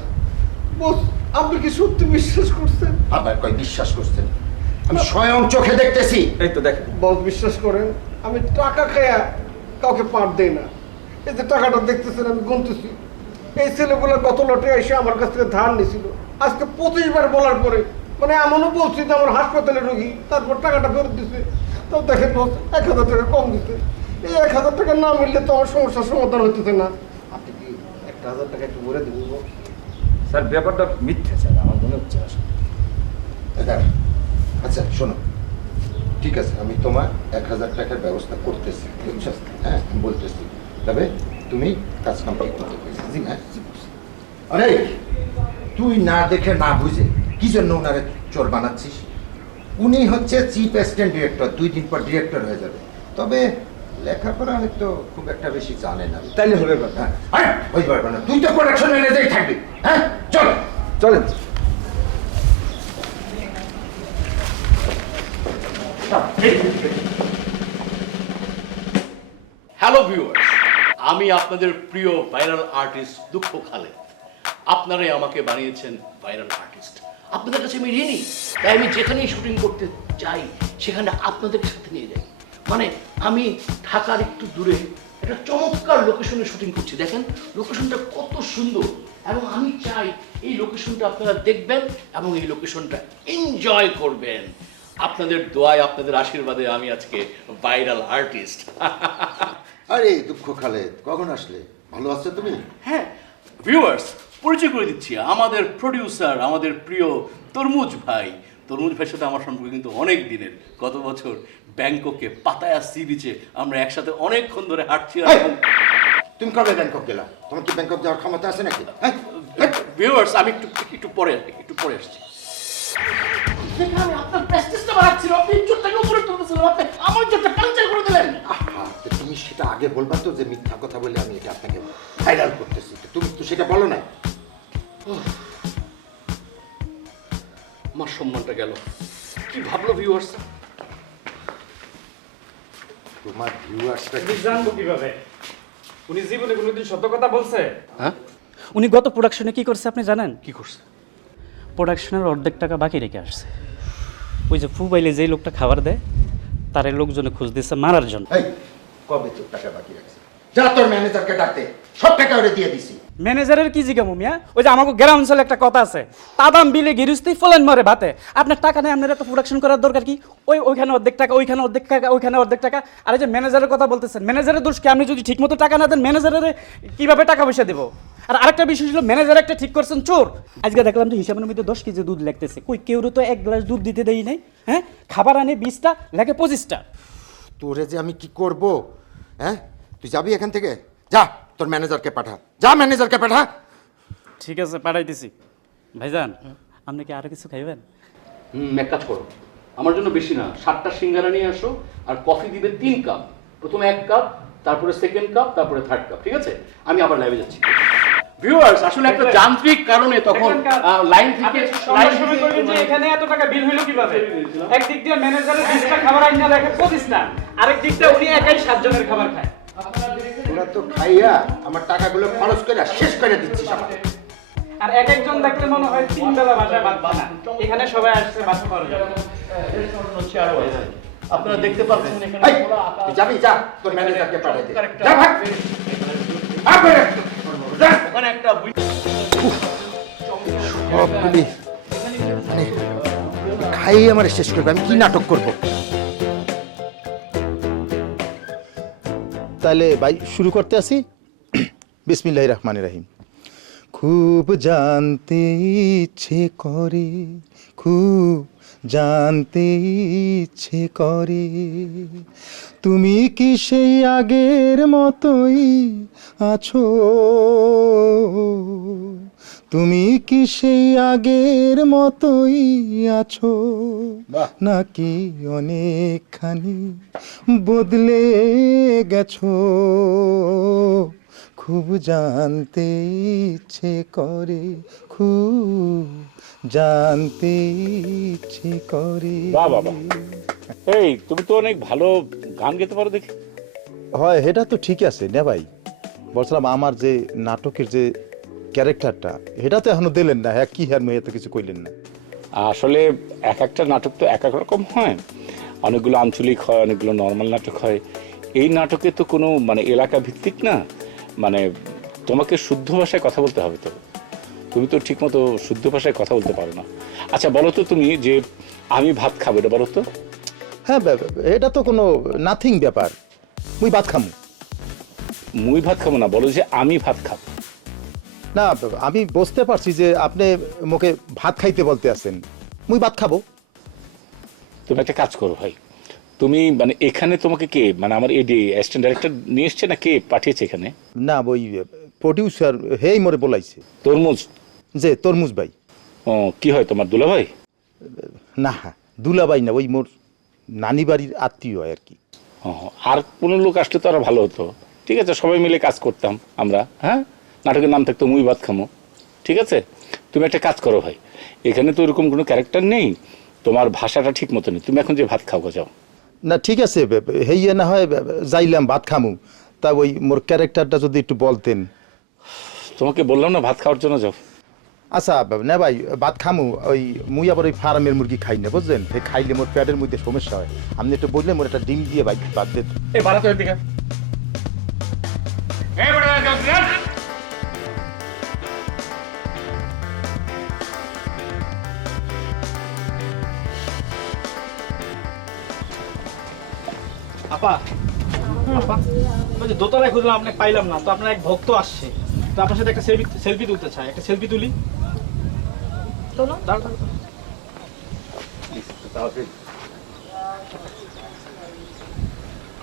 বস আপনি কি সত্যি বিশ্বাস করছেন? আবার কয় বিশ্বাস করছেন? আমি স্বয়ং চোখে দেখতেছি। এই তো দেখেন বস, বিশ্বাস করেন আমি টাকা খায়া কাউকে পাঠ দেই না। এই যে টাকাটা দেখতেছেন আমি গুনতেছি, এই ছেলেগুলো গত লটে এসে আমার কাছ থেকে ধার নিয়েছিল। আজকে 25 বার বলার পরে মানে এমনও বলছি যে আমার হাসপাতালে রোগী, তারপর টাকাটা ফেরত দিছে। তো দেখেন বস, 1000 টাকা কম দিছে। এই 1000 টাকা না মিললে তো আমার সমস্যার সমাধান হইতেছে না। আপনি কি 1000 টাকা একটু ভরে দেবো। স্যার ব্যাপারটা মিথ্যে স্যার, আমার মনে হচ্ছে আসলে। আচ্ছা শোনো, ঠিক আছে, আমি তোমার 1000 টাকার ব্যবস্থা করতেছি, বুঝছো? হ্যাঁ, আমি বলতেছি, তবে তুমি কাজ কমপ্লিট করতে পারবে। জি হ্যাঁ। আরে তুই না দেখে না বুঝে কি জন্য ওনারে চোর বানাচ্ছিস? উনি হচ্ছে চিফ অ্যাসিস্ট্যান্ট ডিরেক্টর, 2 দিন পর ডিরেক্টর হয়ে যাবে। তবে লেখাপড়া হয়তো খুব একটা বেশি জানে না। তাইলে হবে না। হ্যাঁ, আরে হয়ে পারবে না, তুই তো প্রোডাকশন ম্যানেজারই থাকবি। হ্যাঁ চল চলেন। হ্যালো ভিউয়ার্স, আমি আপনাদের প্রিয় ভাইরাল আর্টিস্ট দুঃখ খালেদ। আপনারাই আমাকে বানিয়েছেন ভাইরাল আর্টিস্ট। আপনাদের কাছে আমি ঋণী, তাই আমি যেখানেই শুটিং করতে যাই সেখানে আপনাদের সাথে নিয়ে যাই। মানে আমি ঢাকার একটু দূরে একটা চমৎকার লোকেশনে শুটিং করছি। দেখেন লোকেশনটা কত সুন্দর, এবং আমি চাই এই লোকেশনটা আপনারা দেখবেন এবং এই লোকেশনটা এনজয় করবেন। আপনাদের দোয়ায়, আপনাদের আশীর্বাদে আমি আজকে ভাইরাল আর্টিস্ট। আরে দুঃখ খালেদ, কখন আসলে? ভালো আছো তুমি? হ্যাঁ ভিউয়ার্স, পরিচয় করে দিচ্ছি, আমাদের প্রডিউসার, আমাদের প্রিয় তরমুজ ভাই। তরমুজ ভাইয়ের সাথে আমার সম্পর্ক কিন্তু অনেক দিনের। গত বছর ব্যাংককে পাতায়া সি বিচে আমরা একসাথে অনেকক্ষণ ধরে হাঁটছিলাম। তুমি কবে ব্যাংকক গেলা? তোমার কি ব্যাংকক যাওয়ার ক্ষমতা আছে নাকি? ভিউয়ার্স, আমি একটু পরে আসছি। সেখানে আপনার প্রেস্টিজটা বাড়াচ্ছিল, আপনি ইজ্জতটাকে উপরে তুলতেছিলেন, আপনি আমার ইজ্জতটা কালচার করে দিলেন। তুমি সেটা আগে বলবা তো, যে মিথ্যা কথা বলে আমি এটা আপনাকে ভাইরাল করতেছি। তুমি তো সেটা বলো না। আমার সম্মানটা গেল। কি ভাবলো ভিউয়ার্স? তোমার ভিউয়ার্সটা জানবো কিভাবে? উনি জীবনে কোনোদিন সত্য কথা বলছে? হ্যাঁ, উনি গত প্রোডাকশনে কি করছে আপনি জানেন? কি করছে? প্রোডাকশনের অর্ধেক টাকা বাকি রেখে আসছে। ওই যে ফুবাইলে যেই লোকটা খাবার দেয় তার লোকজনে খোঁজ দিচ্ছে মারার জন্য। এই কবে তোর টাকা বাকি রাখছিস? যা তোর ম্যানেজারকে ডাকতে, সব টাকা ওরে দিয়ে দিছি। ম্যানেজারের কি জিগামু মিয়া? ওই যে আমাকে গ্রাম অঞ্চলে একটা কথা আছে, তাদাম বিলে গিরুস্তেই ফলেন মরে ভাতে। আপনার টাকা নেই, আপনার এত প্রোডাকশন করার দরকার কি? ওইখানে অর্ধেক টাকা, ওইখানে অর্ধেক টাকা, ওইখানে অর্ধেক টাকা। আর এই যে ম্যানেজারের কথা বলতেছেন, ম্যানেজারের দোষ কি? আপনি যদি ঠিক মতো টাকা না দেন ম্যানেজারের কিভাবে টাকা পয়সা দেবো? আর আরেকটা বিষয় ছিল, ম্যানেজার একটা ঠিক করছেন চোর। আজকে দেখলাম যে হিসাবের মধ্যে 10 কেজি দুধ লাগতেছে, কই কেউ তো 1 গ্লাস দুধ দিতে দেই নাই। হ্যাঁ, খাবার আনে 20টা, লাগে 25টা। তোরে যে আমি কি করব? হ্যাঁ, তুই যাবি এখান থেকে? যা তোর ম্যানেজারকে পাঠা, যা ম্যানেজারকে পাঠা। ঠিক আছে, পাঠাইতেছি। ভাইজান, আপনি কি আরো কিছু খাইবেন? এক কাজ করো, আমার জন্য বেশি না, 7টা সিঙ্গারা নিয়ে আসো, আর কফি দিবে 3 কাপ। প্রথমে 1 কাপ, তারপরে 2nd কাপ, তারপরে 3rd কাপ। ঠিক আছে? আমি আবার লাইভে যাচ্ছি। ভিউয়ার্স, আসলে একটা যান্ত্রিক কারণে তখন লাইন থেকে এখানে এত টাকা বিল হইলো কিভাবে? একদিক দিয়ে ম্যানেজারের 20টা খাবার আইনা লেখে 25টা, আরেক দিক দিয়ে উনি একাই 7 জনের খাবার খায়। তোরা তো খাইয়া আমার টাকাগুলো খরচ করে শেষ করে দিচ্ছিস আমাকে। আর এক একজন দেখলে মনে হয় 3 বেলা বাসায় ভাত খায়। এখানে সবাই আসছে ভাত খাওয়ার জন্য। আপনারা দেখতে পাচ্ছেন এখানে এই, তুই যাবি, যা তোর ম্যানেজারকে পাঠিয়ে দে। যা ভাগ। ভাগ বেরে। যা। ওখানে একটা সবগুলি মানে খাই আমার শেষ করবে। আমি কি নাটক করব? তাহলে ভাই শুরু করতে আসি। বিসমিল্লাহির রহমানির রহিম। খুব জানতে ইচ্ছে করে, খুব জানতে ইচ্ছে করে, তুমি কি সেই আগের মতোই আছো? তুমি কি সেই আগের মতোই আছো, নাকি অনেকখানি বদলে গেছো? খুব জানতে ইচ্ছে করে, খুব জানতে ইচ্ছে করে। বাহ বাবা, এই তুমি তো অনেক ভালো গান গেতে পারো দেখি। হয়, এটা তো ঠিক আছে না ভাই। বলছিলাম আমার যে নাটকের যে ক্যারেক্টারটা, এটা তো এখনো দিলেন না। হ্যাঁ, কি হ্যাঁ মেয়ে তো কিছু কইলেন না। আসলে এক একটা নাটক তো এক এক রকম হয়, অনেকগুলো আঞ্চলিক হয়, অনেকগুলো নর্মাল নাটক হয়। এই নাটকে তো কোনো মানে এলাকা ভিত্তিক না, মানে তোমাকে শুদ্ধ ভাষায় কথা বলতে হবে। তো তুমি তো ঠিক মতো শুদ্ধ ভাষায় কথা বলতে পারো না। আচ্ছা বলো তো তুমি, যে আমি ভাত খাবো, এটা বলো তো। হ্যাঁ, এটা তো কোনো নাথিং ব্যাপার। মুই ভাত খামু। মুই ভাত খাবো না, বলো যে আমি ভাত খাবো। না আমি বুঝতে পারছি যে আপনি মোকে ভাত খাইতে বলতে আছেন, মুই ভাত খাবো। তুমি একটা কাজ করো ভাই, তুমি মানে এখানে তোমাকে কে মানে আমার এডি অ্যাসিস্ট্যান্ট ডাইরেক্টর নিয়ে এসছে না কে পাঠিয়েছে এখানে? না ওই প্রডিউসার হেই মোরে বলাইছে। তরমুজ? যে তরমুজ ভাই। ও কি হয় তোমার দুলা ভাই? না দুলাভাই না, ওই মোর নানি বাড়ির আত্মীয় হয় আর কি। ও, আর কোনো লোক আসলে তো আরো ভালো হতো। ঠিক আছে, সবাই মিলে কাজ করতাম আমরা। হ্যাঁ, নাটকের নাম থাকতো মুই ভাত খামো। ঠিক আছে, তুমি একটা কাজ করো ভাই, এখানে তো ওরকম কোনো ক্যারেক্টার নেই, তোমার ভাষাটা ঠিক মতো নেই, তুমি এখন যে ভাত খাও যাও। না ঠিক আছে, হেইয়া না হয় যাইলাম ভাত খামু, তা ওই মোর ক্যারেক্টারটা যদি একটু বলতেন। তোমাকে বললাম না ভাত খাওয়ার জন্য যাও। আচ্ছা না ভাই, ভাত খামু, ওই মুই আবার ওই ফার্মের মুরগি খাই না বুঝলেন, হে খাইলে মোর পেটের মধ্যে সমস্যা হয়। আপনি একটু বললেন মোর একটা ডিম দিয়ে ভাই বাদ দেন। এই বাড়া তো এদিকে। এই বাড়া যাও। আপা, আপা, ওই যে দোতলায় খুঁজলাম আপনাকে পাইলাম না, তো আপনার এক ভক্ত আসছে, তো আপনার সাথে একটা সেলফি তুলতে চাই, একটা সেলফি তুলি। তোলো। দাঁড়াও।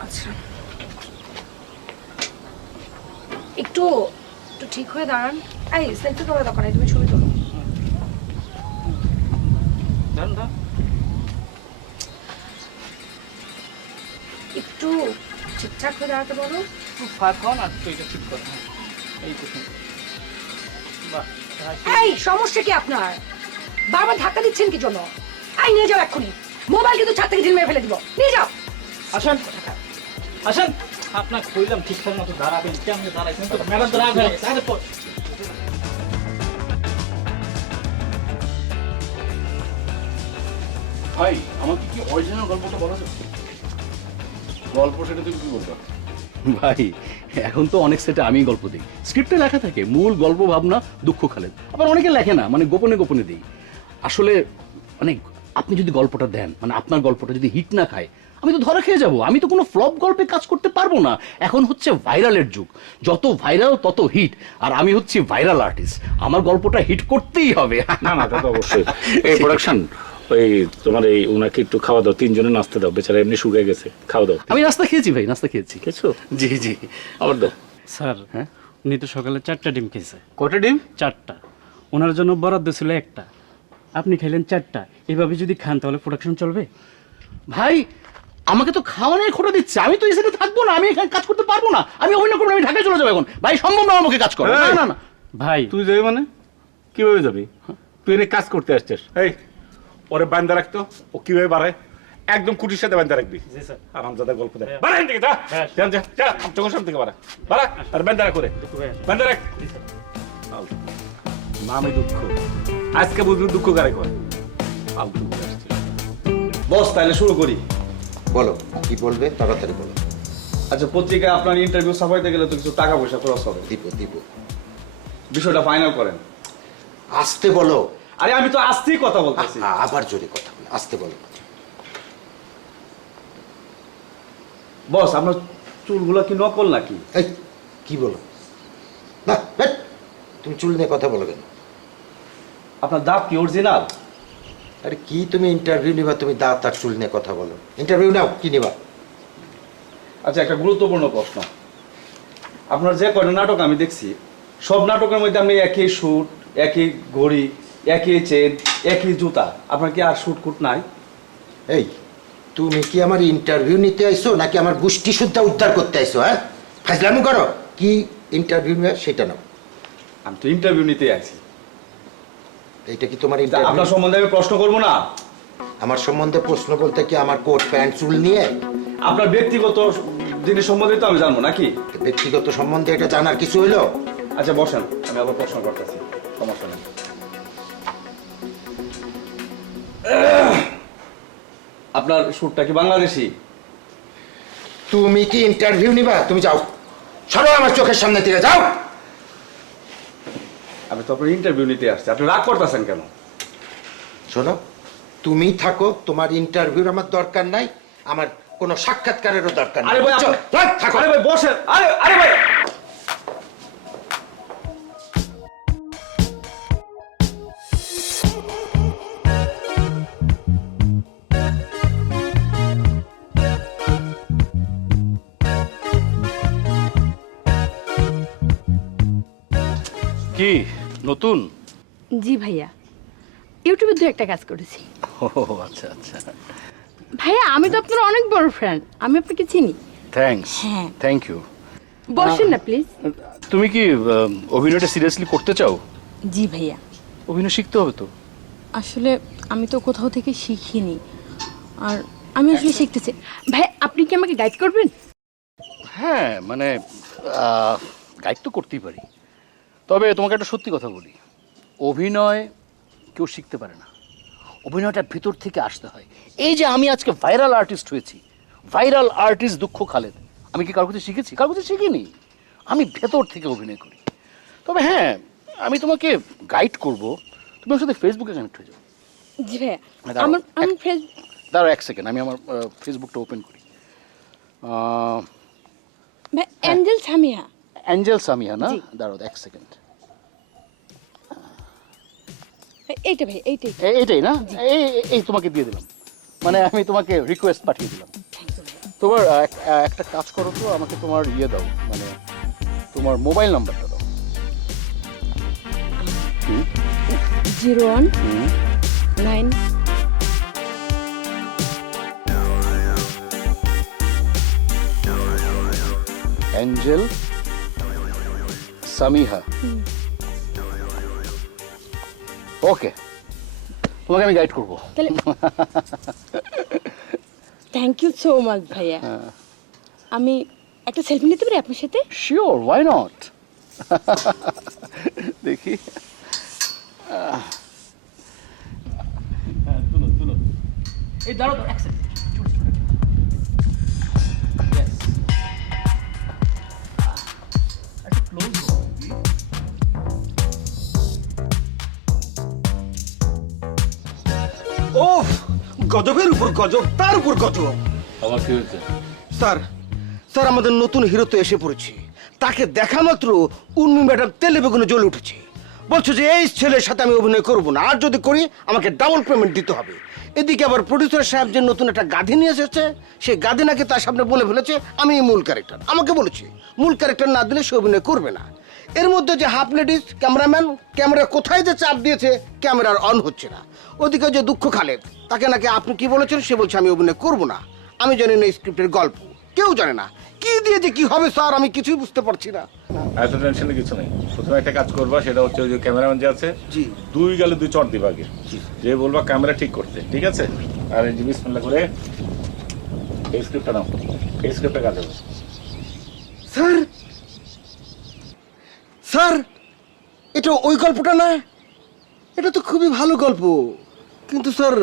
আচ্ছা, একটু একটু ঠিক হয়ে দাঁড়ান। এই সেলফি তোলা দরকার নেই, তুমি ছবি তোলো। দাঁড়ান। একটু ঠিকঠাক হয়ে দাঁড়াতে বলো। ফাঁক হন আর তো এটা ঠিক করে। এই তো বাহ। এই সমস্যা কি আপনার? বারবার ধাক্কা দিচ্ছেন কি জন্য? আই নিয়ে যাও এক্ষুনি, মোবাইল কিন্তু ছাদ থেকে ঢিল মেরে ফেলে দিব, নিয়ে যাও। আসেন আসেন, আপনাকে কইলাম ঠিকঠাক মতো দাঁড়াবেন, কেমন দাঁড়াইছেন তো ম্যাডাম দাঁড়া হয়ে গেছে। আরে ভাই আমাকে কি অরিজিনাল গল্পটা বলা যাবে? গল্প সেটা তুমি কি বলতো? ভাই এখন তো অনেক সেটে আমি গল্প দিই, স্ক্রিপ্টে লেখা থাকে মূল গল্প ভাবনা দুঃখ খালেদ, আবার অনেকে লেখে না, মানে গোপনে গোপনে দিই। আসলে মানে আপনি যদি গল্পটা দেন, মানে আপনার গল্পটা যদি হিট না খায়, আমি তো ধরে খেয়ে যাবো, আমি তো কোনো ফ্লপ গল্পে কাজ করতে পারবো না। এখন হচ্ছে ভাইরালের যুগ, যত ভাইরাল তত হিট, আর আমি হচ্ছি ভাইরাল আর্টিস্ট, আমার গল্পটা হিট করতেই হবে। না না, তা তো অবশ্যই। এই প্রোডাকশন, ওই তোমার এই ওনাকে একটু খাওয়া দাও, তিনজনে নাস্তা দাও, বেচারা এমনি শুকিয়ে গেছে, খাওয়া দাও। আমি নাস্তা খেয়েছি ভাই, নাস্তা খেয়েছি। খেয়েছো? জি জি। আবার দাও। স্যার, হ্যাঁ উনি তো সকালে 4টা ডিম খেয়েছে। কয়টা ডিম? 4টা। ওনার জন্য বরাদ্দ ছিল 1টা, আপনি খাইলেন 4টা। এইভাবে যদি খান তাহলে প্রোডাকশন চলবে? ভাই আমাকে তো খাওয়ানোর খোটা দিচ্ছে, আমি তো এখানে থাকবো না, আমি এখানে কাজ করতে পারবো না, আমি অভিনয় করবো, আমি ঢাকায় চলে যাবো এখন। ভাই সম্ভব না আমাকে কাজ করা। না না না ভাই, তুই যাবি মানে কিভাবে যাবি? তুই এনে কাজ করতে আসছিস। এই ওরে বান্দা রাখতো, ও কিভাবে বাড়ায় একদম কুটির সাথে বান্দা রাখবি। জি স্যার। আরামজাদা গল্প দেয়। বাড়া এখান থেকে, যা যা যা যা, চোখের সামনে থেকে বাড়া বাড়া, আর বান্দা রাখ করে বান্দা রাখ। নামে দুঃখ, আজকে বুঝবি দুঃখ কারে কয়। ফালতু করে আসছে। বস তাহলে শুরু করি। বলো কি বলবে, তাড়াতাড়ি বলো। আচ্ছা, পত্রিকায় আপনার ইন্টারভিউ ছাপাইতে গেলে তো কিছু টাকা পয়সা খরচ হবে। দিব। বিষয়টা ফাইনাল করেন। আসতে বলো। আরে আমি তো আসতেই কথা বলতেছি। আবার জোরে কথা বলো, আসতে বলো। বস আপনার চুলগুলো কি নকল নাকি? এই কি বলো? না তুমি চুল নিয়ে কথা বলো কেন? আপনার দাঁত কি অরিজিনাল? আরে কি তুমি ইন্টারভিউ নিবা, তুমি দাঁত আর চুল নিয়ে কথা বলো? ইন্টারভিউ নাও, কি নিবা? আচ্ছা, একটা গুরুত্বপূর্ণ প্রশ্ন। আপনার যে কয়টা নাটক আমি দেখছি, সব নাটকের মধ্যে আপনি একই শুট, একই ঘড়ি, একই চেন, একই জুতা। আপনার কি আর শুট কুট নাই? এই তুমি কি আমার ইন্টারভিউ নিতে আইছো নাকি আমার গোষ্ঠী শুদ্ধা উদ্ধার করতে আইছো? হ্যাঁ, ফাজলামু করো। কি ইন্টারভিউ নিয়ে সেটা নাও। আমি তো ইন্টারভিউ নিতে আইছি। এইটা কি তোমার ইন্টারভিউ? আপনার সম্বন্ধে আমি প্রশ্ন করবো না। আমার সম্বন্ধে প্রশ্ন বলতে কি আমার কোট প্যান্ট চুল নিয়ে? আপনার ব্যক্তিগত জিনিস সম্বন্ধে তো আমি জানবো নাকি? ব্যক্তিগত সম্বন্ধে এটা জানার কিছু হইলো? আচ্ছা বসেন, আমি আবার প্রশ্ন করতেছি, সমস্যা নেই। আপনার সুরটা কি বাংলাদেশি? তুমি কি ইন্টারভিউ নিবা? তুমি যাও, সরো আমার চোখের সামনে থেকে যাও। আমি তো আপনার ইন্টারভিউ নিতে আসছি, আপনি রাগ করতেছেন কেন? শোনো, তুমি থাকো, তোমার ইন্টারভিউর আমার দরকার নাই, আমার কোনো সাক্ষাৎকারেরও দরকার নাই। আরে ভাই, থাকো। আরে ভাই বসেন, আরে ভাই। কি নতুন? জি ভাইয়া, ইউটিউবে দু একটা কাজ করেছি। ও আচ্ছা আচ্ছা, ভাইয়া আমি তো আপনার অনেক বড় ফ্যান, আমি আপনাকে চিনি। থ্যাঙ্কস। হ্যাঁ। Thank you. বসেন না প্লিজ। তুমি কি অভিনয়টা সিরিয়াসলি করতে চাও? জি ভাইয়া, অভিনয় শিখতে হবে তো। আসলে আমি তো কোথাও থেকে শিখিনি, আর আমি আসলে শিখতে চাই। ভাই আপনি কি আমাকে গাইড করবেন? হ্যাঁ মানে গাইড তো করতেই পারি, তবে তোমাকে একটা সত্যি কথা বলি, অভিনয় কেউ শিখতে পারে না, অভিনয়টা ভিতর থেকে আসতে হয়। এই যে আমি আজকে ভাইরাল আর্টিস্ট হয়েছি, ভাইরাল আর্টিস্ট দুঃখ খালেদ, আমি কি কারোর কাছে শিখেছি? কারোর কাছে শিখিনি, আমি ভেতর থেকে অভিনয় করি। তবে হ্যাঁ, আমি তোমাকে গাইড করব, তুমি ওর সাথে ফেসবুকে কানেক্ট হয়ে যাও। জি ভাইয়া, দাঁড়াও, আমি ফেসবুক। দাঁড়াও এক সেকেন্ড, আমি আমার ফেসবুকটা ওপেন করি। ভাই অ্যাঞ্জেল সামিয়া। অ্যাঞ্জেল সামিয়া না? দাঁড়াও এক সেকেন্ড। এইটা ভাই, এইটাই। এইটাই না? এই তোমাকে দিয়ে দিলাম, মানে আমি তোমাকে রিকোয়েস্ট পাঠিয়ে দিলাম। তোমার একটা কাজ করো তো, আমাকে তোমার ইয়ে দাও, মানে তোমার মোবাইল নাম্বারটা দাও। 01 অ্যাঞ্জেল সামিহা। ওকে, তোমাকে আমি গাইড করবো। তাহলে থ্যাংক ইউ সো মাচ ভাইয়া। আমি একটা সেলফি নিতে পারি আপনার সাথে? Sure, why not. দেখি, এই দাঁড়াও তো, এক সেকেন্ড। ওহ, গজবের উপর গজব, তার উপর গজব। আমার কি হয়েছে? স্যার, স্যার আমাদের নতুন হিরো তো এসে পড়েছে। তাকে দেখা মাত্র উর্মি ম্যাডাম তেলে বেগুনে জ্বলে উঠেছে। বলছো যে এই ছেলের সাথে আমি অভিনয় করব না, আর যদি করি আমাকে ডাবল পেমেন্ট দিতে হবে। এদিকে আবার প্রডিউসার সাহেব যে নতুন একটা গাধি নিয়ে এসেছে, সেই গাধি নাকি তার সামনে বলে ফেলেছে আমি মূল ক্যারেক্টার। আমাকে বলেছে মূল ক্যারেক্টার না দিলে সে অভিনয় করবে না। এর মধ্যে যে হাফ লেডিস ক্যামেরাম্যান, ক্যামেরা কোথায় যে চাপ দিয়েছে, ক্যামেরার অন হচ্ছে না। ওদিকে যে দুঃখ খালেদ, তাকে নাকি আপনি কি বলেছেন, সে বলছে আমি অভিনয় করব না। আমি জানি না স্ক্রিপ্টের গল্প, কেউ জানে না কি দিয়ে যে কি হবে স্যার, আমি কিছুই বুঝতে পারছি না। এত টেনশনের কিছু নেই। প্রথমে একটা কাজ করবা, সেটা হচ্ছে ওই যে ক্যামেরাম্যান যে আছে, জি, 2 গালে 2 চট দিবা আগে, যে বলবা ক্যামেরা ঠিক করতে, ঠিক আছে? আর এই যে বিসমিল্লাহ করে এই স্ক্রিপ্টটা নাও, এই স্ক্রিপ্টে কাজ হবে। স্যার, স্যার এটা ওই গল্পটা না? এটা তো খুবই ভালো গল্প, কিন্তু স্যার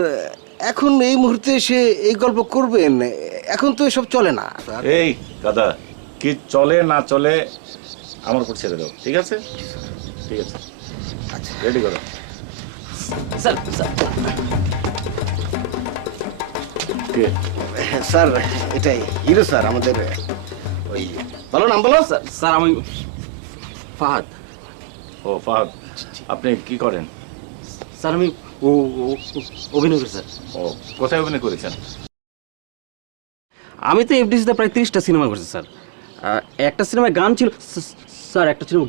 এখন এই মুহূর্তে এসে এই গল্প করবেন, এখন তো এসব চলে না। এই দাদা, কি চলে না চলে আমার উপর ছেড়ে দাও, ঠিক আছে? ঠিক আছে, আচ্ছা রেডি করো। স্যার, স্যার এটাই হিরো স্যার, আমাদের ওই বলো নাম বলো। স্যার, স্যার আমি ফাহাদ। ও ফাহাদ, আপনি কি করেন? স্যার আমি অভিনয় করি স্যার। ও কোথায় অভিনয় করেছেন? আমি তো এফডিসিতে প্রায় 30টা সিনেমা করছি স্যার। একটা সিনেমায় গান ছিল স্যার, একটা সিনেমা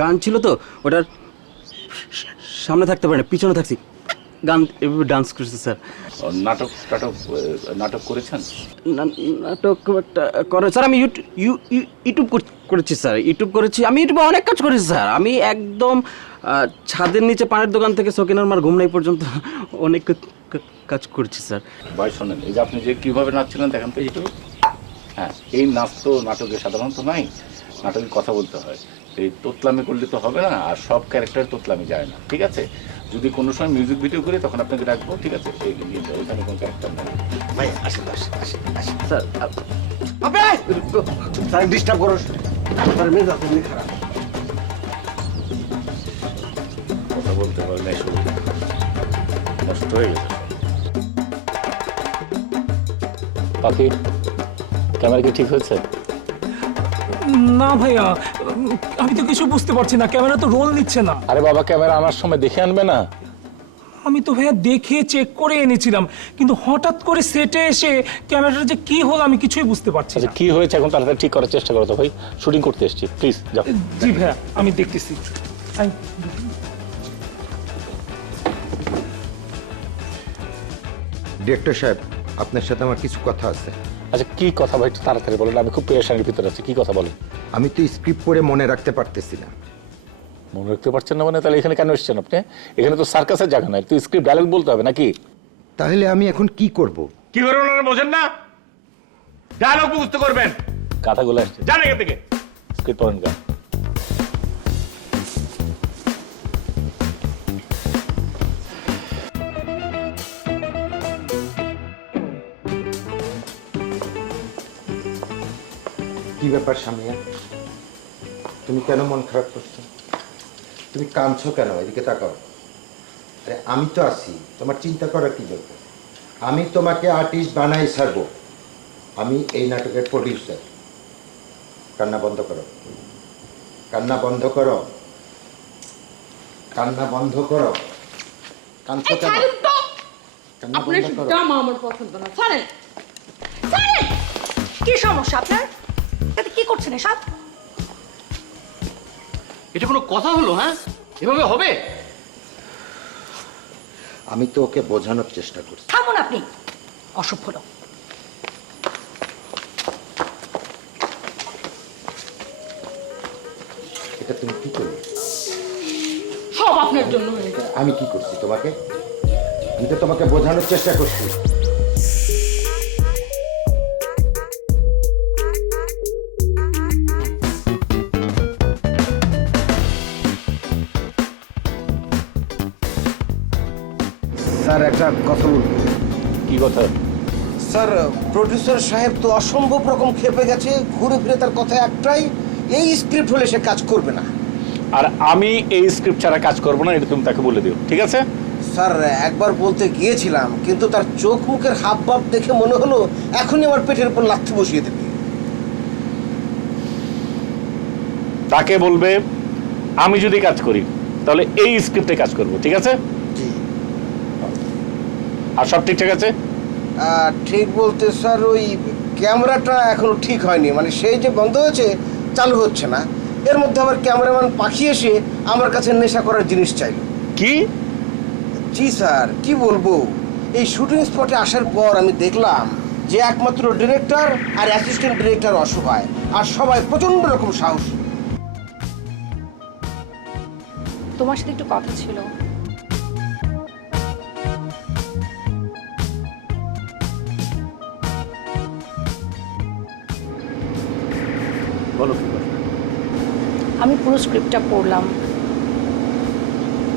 গান ছিল তো, ওটার সামনে থাকতে পারে না, পিছনে থাকছি, গান এভাবে ডান্স করেছি স্যার। নাটক নাটক করেছেন? নাটক করে স্যার, আমি ইউটিউব করেছি স্যার, ইউটিউব করেছি আমি, ইউটিউবে অনেক কাজ করেছি স্যার। আমি একদম ছাদের নিচে পানের দোকান থেকে সকিনার মার ঘুম নাই পর্যন্ত অনেক কাজ করেছি স্যার। ভাই শোনেন, এই যে আপনি যে কীভাবে নাচছিলেন দেখেন তো একটু। হ্যাঁ, এই নাচ তো নাটকে সাধারণত নাই, নাটকে কথা বলতে হয়। এই তোতলামি করলে তো হবে না, আর সব ক্যারেক্টার তোতলামি যায় না, ঠিক আছে? যদি কোনো সময় মিউজিক ভিডিও করি তখন আপনাকে ডাকবো, ঠিক আছে? ওইখানে কোনো ক্যারেক্টার নাই। ভাই আসেন আসেন আসেন আসেন স্যার স্যার ডিস্টার্ব করো স্যার, মেজাজ খুবই খারাপ। কথা বলতে পারে না, শুরু নষ্ট হয়ে গেছে। পাখি, ক্যামেরা কি ঠিক হয়েছে? না ভাইয়া, আমি তো কিছু বুঝতে পারছি না, ক্যামেরা তো রোল নিচ্ছে না। আরে বাবা, ক্যামেরা আনার সময় দেখে আনবে না? আমি তো ভাইয়া দেখে চেক করে এনেছিলাম, কিন্তু হঠাৎ করে সেটে এসে ক্যামেরাটা যে কি হলো আমি কিছুই বুঝতে পারছি না। কি হয়েছে এখন তাড়াতাড়ি ঠিক করার চেষ্টা করো তো ভাই, শুটিং করতে এসেছি, প্লিজ যাও। জি ভাইয়া, আমি দেখতেছি। ডিরেক্টর সাহেব, আপনার সাথে আমার কিছু কথা আছে। আচ্ছা কি কথা ভাই, একটু তাড়াতাড়ি বলেন, আমি খুব পেরেশানির ভিতরে আছি। কি কথা বলেন? আমি তো স্ক্রিপ্ট পড়ে মনে রাখতে পারতেছি না। মনে রাখতে পারছেন না মানে? তাহলে এখানে কেন এসেছেন আপনি? এখানে তো সার্কাসের জায়গা নয়, তো স্ক্রিপ্ট ডায়লগ বলতে হবে নাকি? তাহলে আমি এখন কি করব? কি করবেন ওনারা বোঝেন না? ডায়লগ মুখস্থ করবেন। কথাগুলো আসছে, জান এখান থেকে। স্ক্রিপ্ট পড়েন কেন? কি ব্যাপার সামিয়া, তুমি কেন মন খারাপ করছো? তুমি কাঁদছো কেন? এদিকে তাকাও। আরে আমি তো আছি, তোমার চিন্তা করার কি দরকার? আমি তোমাকে আর্টিস্ট বানাই ছাড়বো। আমি এই নাটকের প্রডিউসার। কান্না বন্ধ করো, কান্না বন্ধ করো, কান্না বন্ধ করো। কাঁদছো কেন? কান্না বন্ধ করো। আমার পছন্দ না। ছাড়েন, কি সমস্যা আপনার? এতে কি করছেন এসব? এটা কোনো কথা হলো? হ্যাঁ, এভাবে হবে? আমি তো ওকে বোঝানোর চেষ্টা করছি। থামুন আপনি, অসভ্য লোক। এটা তুমি কি করলে? সব আপনার জন্য হয়ে গেল। আমি কি করছি তোমাকে? আমি তো তোমাকে বোঝানোর চেষ্টা করছি। স্যার একটা কথা বলবো। কি কথা? স্যার প্রডিউসার সাহেব তো অসম্ভব রকম খেপে গেছে, ঘুরে ফিরে তার কথা একটাই, এই স্ক্রিপ্ট হলে সে কাজ করবে না। আর আমি এই স্ক্রিপ্ট ছাড়া কাজ করবো না, এটা তুমি তাকে বলে দিও, ঠিক আছে? স্যার একবার বলতে গিয়েছিলাম, কিন্তু তার চোখ মুখের হাব ভাব দেখে মনে হলো এখনই আমার পেটের উপর লাথি বসিয়ে দেবে। তাকে বলবে আমি যদি কাজ করি তাহলে এই স্ক্রিপ্টে কাজ করব, ঠিক আছে? আর সব ঠিকঠাক আছে? ঠিক বলতে স্যার ওই ক্যামেরাটা এখনো ঠিক হয়নি, মানে সেই যে বন্ধ হয়েছে চালু হচ্ছে না। এর মধ্যে আবার ক্যামেরাম্যান পাখি এসে আমার কাছে নেশা করার জিনিস চাইল। কি? জি স্যার, কি বলবো, এই শুটিং স্পটে আসার পর আমি দেখলাম যে একমাত্র ডিরেক্টর আর অ্যাসিস্ট্যান্ট ডিরেক্টর অসহায়, আর সবাই প্রচন্ড রকম সাহস। তোমার সাথে একটু কথা ছিল। বলো কি কথা? আমি পুরো স্ক্রিপ্টটা পড়লাম।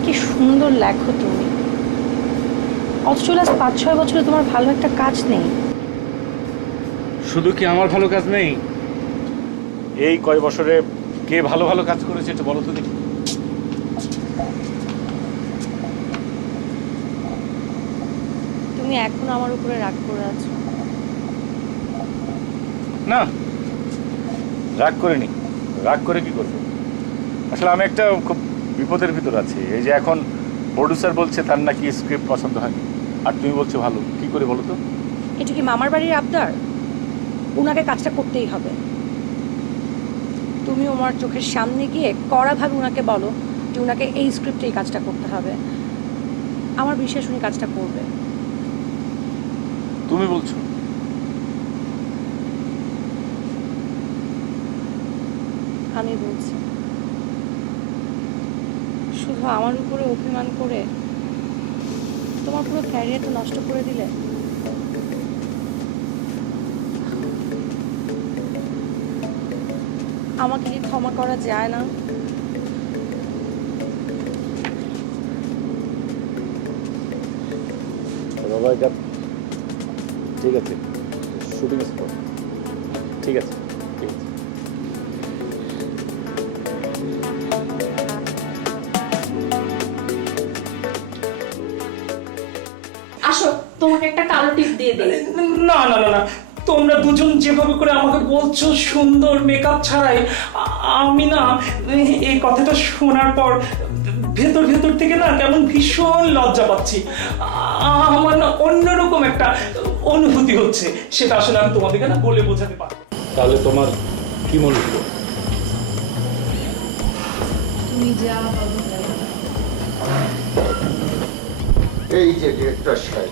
কি সুন্দর লেখো তুমি, অথচ লাস্ট 5-6 বছরে তোমার ভালো একটা কাজ নেই। শুধু কি আমার ভালো কাজ নেই? এই কয় বছরে কে ভালো ভালো কাজ করেছে এটা বলো তো দেখি। তুমি এখন আমার উপরে রাগ করে আছো? না, রাগ করিনি। রাগ করে কি করবো? আসলে আমি একটা খুব বিপদের ভিতর আছি। এই যে এখন প্রডিউসার বলছে তার নাকি স্ক্রিপ্ট পছন্দ হয়নি, আর তুমি বলছো ভালো। কি করে বলো তো? এটা কি মামার বাড়ির আবদার? উনাকে কাজটা করতেই হবে। তুমি আমার চোখের সামনে গিয়ে কড়াভাবে উনাকে বলো যে উনাকে এই স্ক্রিপ্টে এই কাজটা করতে হবে। আমার বিশ্বাস উনি কাজটা করবে। তুমি বলছো? আমি বলছি। শুধু আমার উপরে অভিমান করে তোমার পুরো ক্যারিয়ারটা নষ্ট করে দিলে। আমাকে কি ক্ষমা করা যায় না? বাবা এটা ঠিক আছে, শুটিং স্পট ঠিক আছে, ঠিক আছে। আসো, তোমাকে একটা কালো টিপ দিয়ে দেই। না না না না, তোমরা দুজন যেভাবে করে আমাকে বলছো সুন্দর মেকআপ ছাড়াই, আমি না এই কথাটা শোনার পর ভেতর ভেতর থেকে না কেমন ভীষণ লজ্জা পাচ্ছি। আমার না অন্যরকম একটা অনুভূতি হচ্ছে, সেটা আসলে আমি তোমাদেরকে না বলে বোঝাতে পারবো। তাহলে তোমার কি মনে হলো? তুমি তুই যা বলো এই যে ডিরেক্টর সাহেব,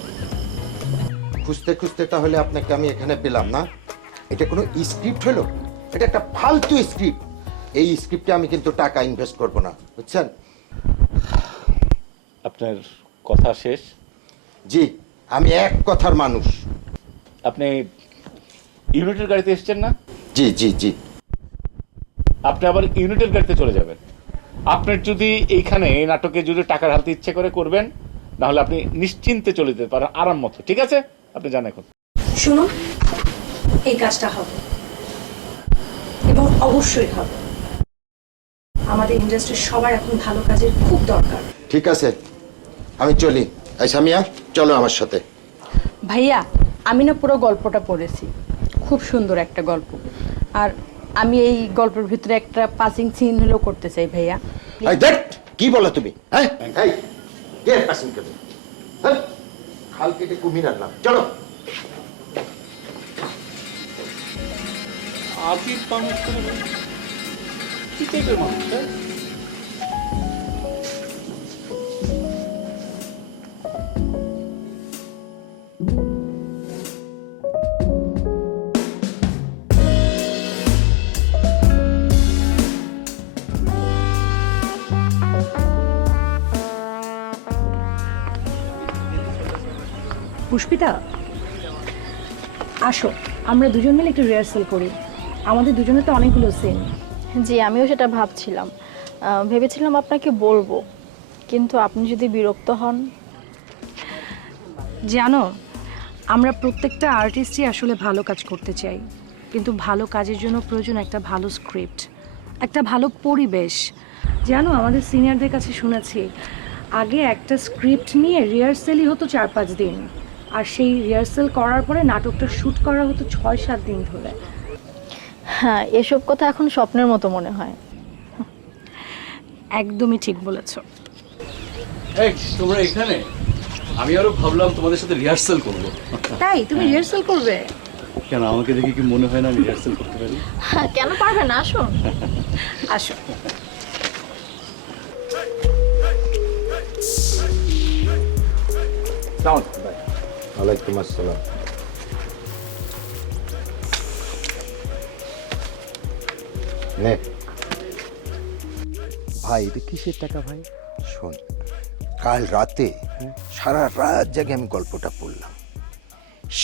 খুঁজতে খুঁজতে তাহলে আপনাকে আমি এখানে পেলাম না। এটা কোনো স্ক্রিপ্ট হলো? এটা একটা ফালতু স্ক্রিপ্ট। এই স্ক্রিপ্টে আমি কিন্তু টাকা ইনভেস্ট করব না, বুঝছেন? আপনার কথা শেষ? জি, আমি এক কথার মানুষ। আপনি ইউনিটের গাড়িতে এসেছেন না? জি জি জি। আপনি আবার ইউনিটের গাড়িতে চলে যাবেন। আপনার যদি এইখানে এই নাটকে যদি টাকা ঢালতে ইচ্ছে করে করবেন, নাহলে আপনি নিশ্চিন্তে চলে যেতে পারেন আরাম মতো। ঠিক আছে, আপনি যান এখন। শুনুন, এই কাজটা হবে এবং অবশ্যই হবে। আমাদের ইন্ডাস্ট্রির সবার এখন ভালো কাজের খুব দরকার। ঠিক আছে, আমি চলি। এই সামিয়া, চলো আমার সাথে। ভাইয়া, আমি না পুরো গল্পটা পড়েছি, খুব সুন্দর একটা গল্প। আর আমি এই গল্পের ভিতরে একটা পাসিং সিন হলেও করতে চাই ভাইয়া। এই দেখ, কি বলো তুমি? হ্যাঁ, এই কে পাসিং করবে? হ্যাঁ, খাল কেটে কুমির আনলাম, চলো। আজীব মানুষ কি টাইপের মানুষ? পুষ্পিতা, আসো আমরা দুজন মিলে একটু রিহার্সাল করি। আমাদের দুজনের তো অনেকগুলো সিন। জি, আমিও সেটা ভাবছিলাম, ভেবেছিলাম আপনাকে বলবো, কিন্তু আপনি যদি বিরক্ত হন। জানো, আমরা প্রত্যেকটা আর্টিস্টই আসলে ভালো কাজ করতে চাই, কিন্তু ভালো কাজের জন্য প্রয়োজন একটা ভালো স্ক্রিপ্ট, একটা ভালো পরিবেশ। জানো, আমাদের সিনিয়রদের কাছে শুনেছি আগে একটা স্ক্রিপ্ট নিয়ে রিহার্সালই হতো 4-5 দিন, আর সেই রিহার্সাল করার পরে নাটকটা শ্যুট করা হতো 6-7 দিন ধরে। হ্যাঁ, এসব কথা এখন স্বপ্নের মতো মনে হয়। একদমই ঠিক বলেছো। এই তোমরা এখানে? আমি আরো ভাবলাম তোমাদের সাথে রিহার্সাল করবো। তাই তুমি রিহার্সাল করবে? কেন, আমাকে দেখে কি মনে হয় না আমি রিহার্সাল করতে পারি? হ্যাঁ, কেন পারবে না, আসো আসো। ওয়ালাইকুম আসসালাম। নে ভাই, এটা কিসের টাকা ভাই? শোন, কাল রাতে সারা রাত জেগে আমি গল্পটা পড়লাম।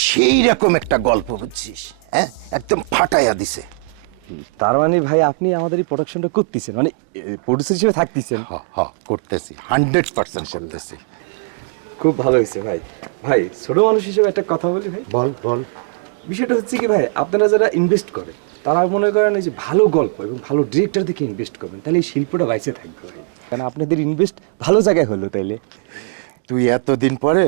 সেই রকম একটা গল্প, বুঝছিস? হ্যাঁ, একদম ফাটাইয়া দিছে। তার মানে ভাই আপনি আমাদের এই প্রোডাকশনটা করতেছেন, মানে প্রোডিউসার হিসেবে থাকতেছেন? করতেছি, 100% করতেছি। খুব ভালো হয়েছে ভাই। ভাই, ছোট মানুষ হিসেবে একটা কথা বলি ভাই। বল বল। বিষয়টা হচ্ছে কি ভাই, আপনারা যারা ইনভেস্ট করে তারা মনে করেন এই যে ভালো গল্প এবং ভালো ডিরেক্টর দেখে ইনভেস্ট করবেন, তাহলে এই শিল্পটা বাইসে থাকবে ভাই। কারণ আপনাদের ইনভেস্ট ভালো জায়গায় হলো তাইলে। তুই এতদিন পরে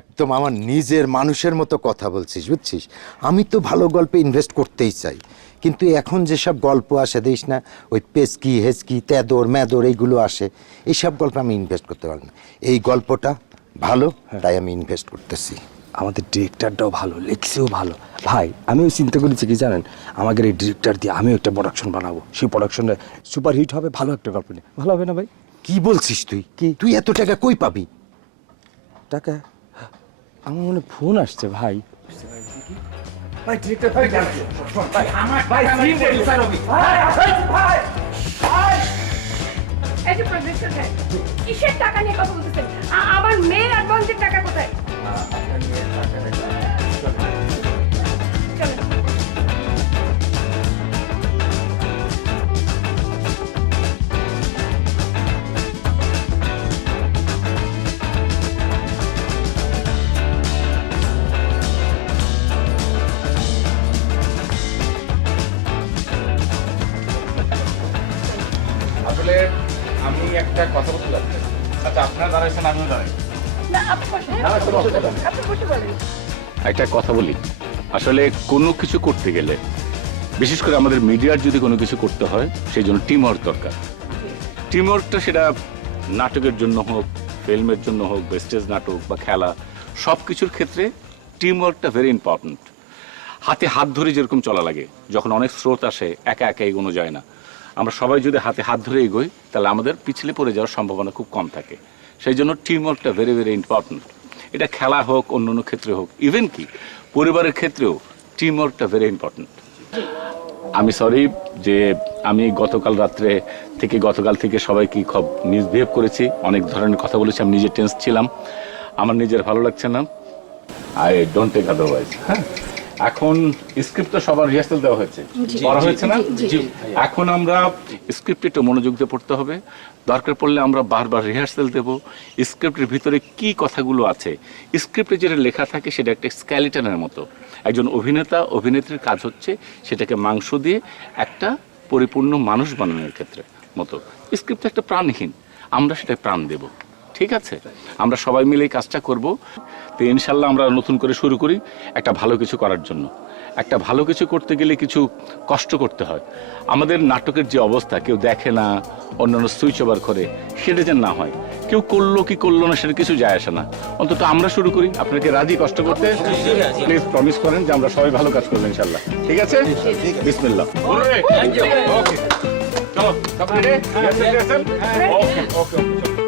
একদম আমার নিজের মানুষের মতো কথা বলছিস, বুঝছিস? আমি তো ভালো গল্পে ইনভেস্ট করতেই চাই, কিন্তু এখন যেসব গল্প আসে দেখিস না, ওই পেস্কি হেসকি তেদর মেদর এইগুলো আসে, এইসব গল্পে আমি ইনভেস্ট করতে পারি না। এই গল্পটা ভালো, তাই আমি ইনভেস্ট করতেছি। আমাদের ডিরেক্টরটাও ভালো, লেখছেও ভালো। ভাই, আমিও চিন্তা করেছি কি জানেন, আমাদের এই ডিরেক্টর দিয়ে আমিও একটা প্রোডাকশন বানাবো, সেই প্রোডাকশনটা সুপার হিট হবে, ভালো একটা গল্প নিয়ে। ভালো হবে না ভাই? কি বলছিস তুই? কি তুই এত টাকা কই পাবি? টাকা আমার মনে ফোন আসছে ভাই। ভাই ডিরেক্টর ভাই জানছে ভাই, আমার ভাই সিন প্রডিউসার হবে। ভাই এই যে প্রডিউসার ভাই, কিসের টাকা নিয়ে কথা বলতেছেন? আমার মেয়ের অ্যাডভান্সের টাকা কোথায়? আসলে আমি একটা কথা বলতে চাচ্ছি। আচ্ছা, আপনারা দাঁড়াইছেন, আমিও দাঁড়াই। না, আপনি বসে বলেন। একটা কথা বলি, আসলে কোনো কিছু করতে গেলে, বিশেষ করে আমাদের মিডিয়ার যদি কোনো কিছু করতে হয়, সেই জন্য টিম ওয়ার্ক দরকার। টিম ওয়ার্কটা সেটা নাটকের জন্য হোক, ফিল্মের জন্য হোক, বা স্টেজ নাটক বা খেলা, সব কিছুর ক্ষেত্রে টিম ওয়ার্কটা ভেরি ইম্পর্ট্যান্ট। হাতে হাত ধরে যেরকম চলা লাগে, যখন অনেক স্রোত আসে একা একা এগোনো যায় না। আমরা সবাই যদি হাতে হাত ধরে এগোই তাহলে আমাদের পিছলে পড়ে যাওয়ার সম্ভাবনা খুব কম থাকে। সেই জন্য টিম ওয়ার্কটা ভেরি ভেরি ইম্পর্ট্যান্ট। এটা খেলা হোক, অন্য অন্য ক্ষেত্রে হোক, ইভেন কি পরিবারের ক্ষেত্রেও টিম ওয়ার্কটা ভেরি ইম্পর্ট্যান্ট। আমি সরি যে আমি গতকাল থেকে সবাইকে খুব মিসবিহেভ করেছি, অনেক ধরনের কথা বলেছি, আমি নিজে টেন্স ছিলাম, আমার নিজের ভালো লাগছে না। I don't take otherwise. হ্যাঁ, এখন স্ক্রিপ্ট তো সবার রিহার্সাল দেওয়া হয়েছে, পড়া হয়েছে না? এখন আমরা স্ক্রিপ্টে একটু মনোযোগ দিয়ে পড়তে হবে। দরকার পড়লে আমরা বারবার রিহার্সাল দেব। স্ক্রিপ্টের ভিতরে কি কথাগুলো আছে, স্ক্রিপ্টে যেটা লেখা থাকে সেটা একটা স্কেলিটনের মতো। একজন অভিনেত্রীর কাজ হচ্ছে সেটাকে মাংস দিয়ে একটা পরিপূর্ণ মানুষ বানানোর ক্ষেত্রে মতো। স্ক্রিপ্ট একটা প্রাণহীন, আমরা সেটা প্রাণ দেব। ঠিক আছে, আমরা সবাই মিলে এই কাজটা করব। তো ইনশাল্লাহ আমরা নতুন করে শুরু করি একটা ভালো কিছু করার জন্য। একটা ভালো কিছু করতে গেলে কিছু কষ্ট করতে হয়। আমাদের নাটকের যে অবস্থা, কেউ দেখে না, অন্যান্য সুইচ ওভার করে, সেটা যেন না হয়। কেউ করলো কি করলো না সেটা কিছু যায় আসে না, অন্তত আমরা শুরু করি। আপনাকে রাজি কষ্ট করতে? প্লিজ প্রমিস করেন যে আমরা সবাই ভালো কাজ করবো ইনশাল্লাহ। ঠিক আছে, বিসমিল্লাহ। ওকে, চলো, সব রেডি? ওকে ওকে।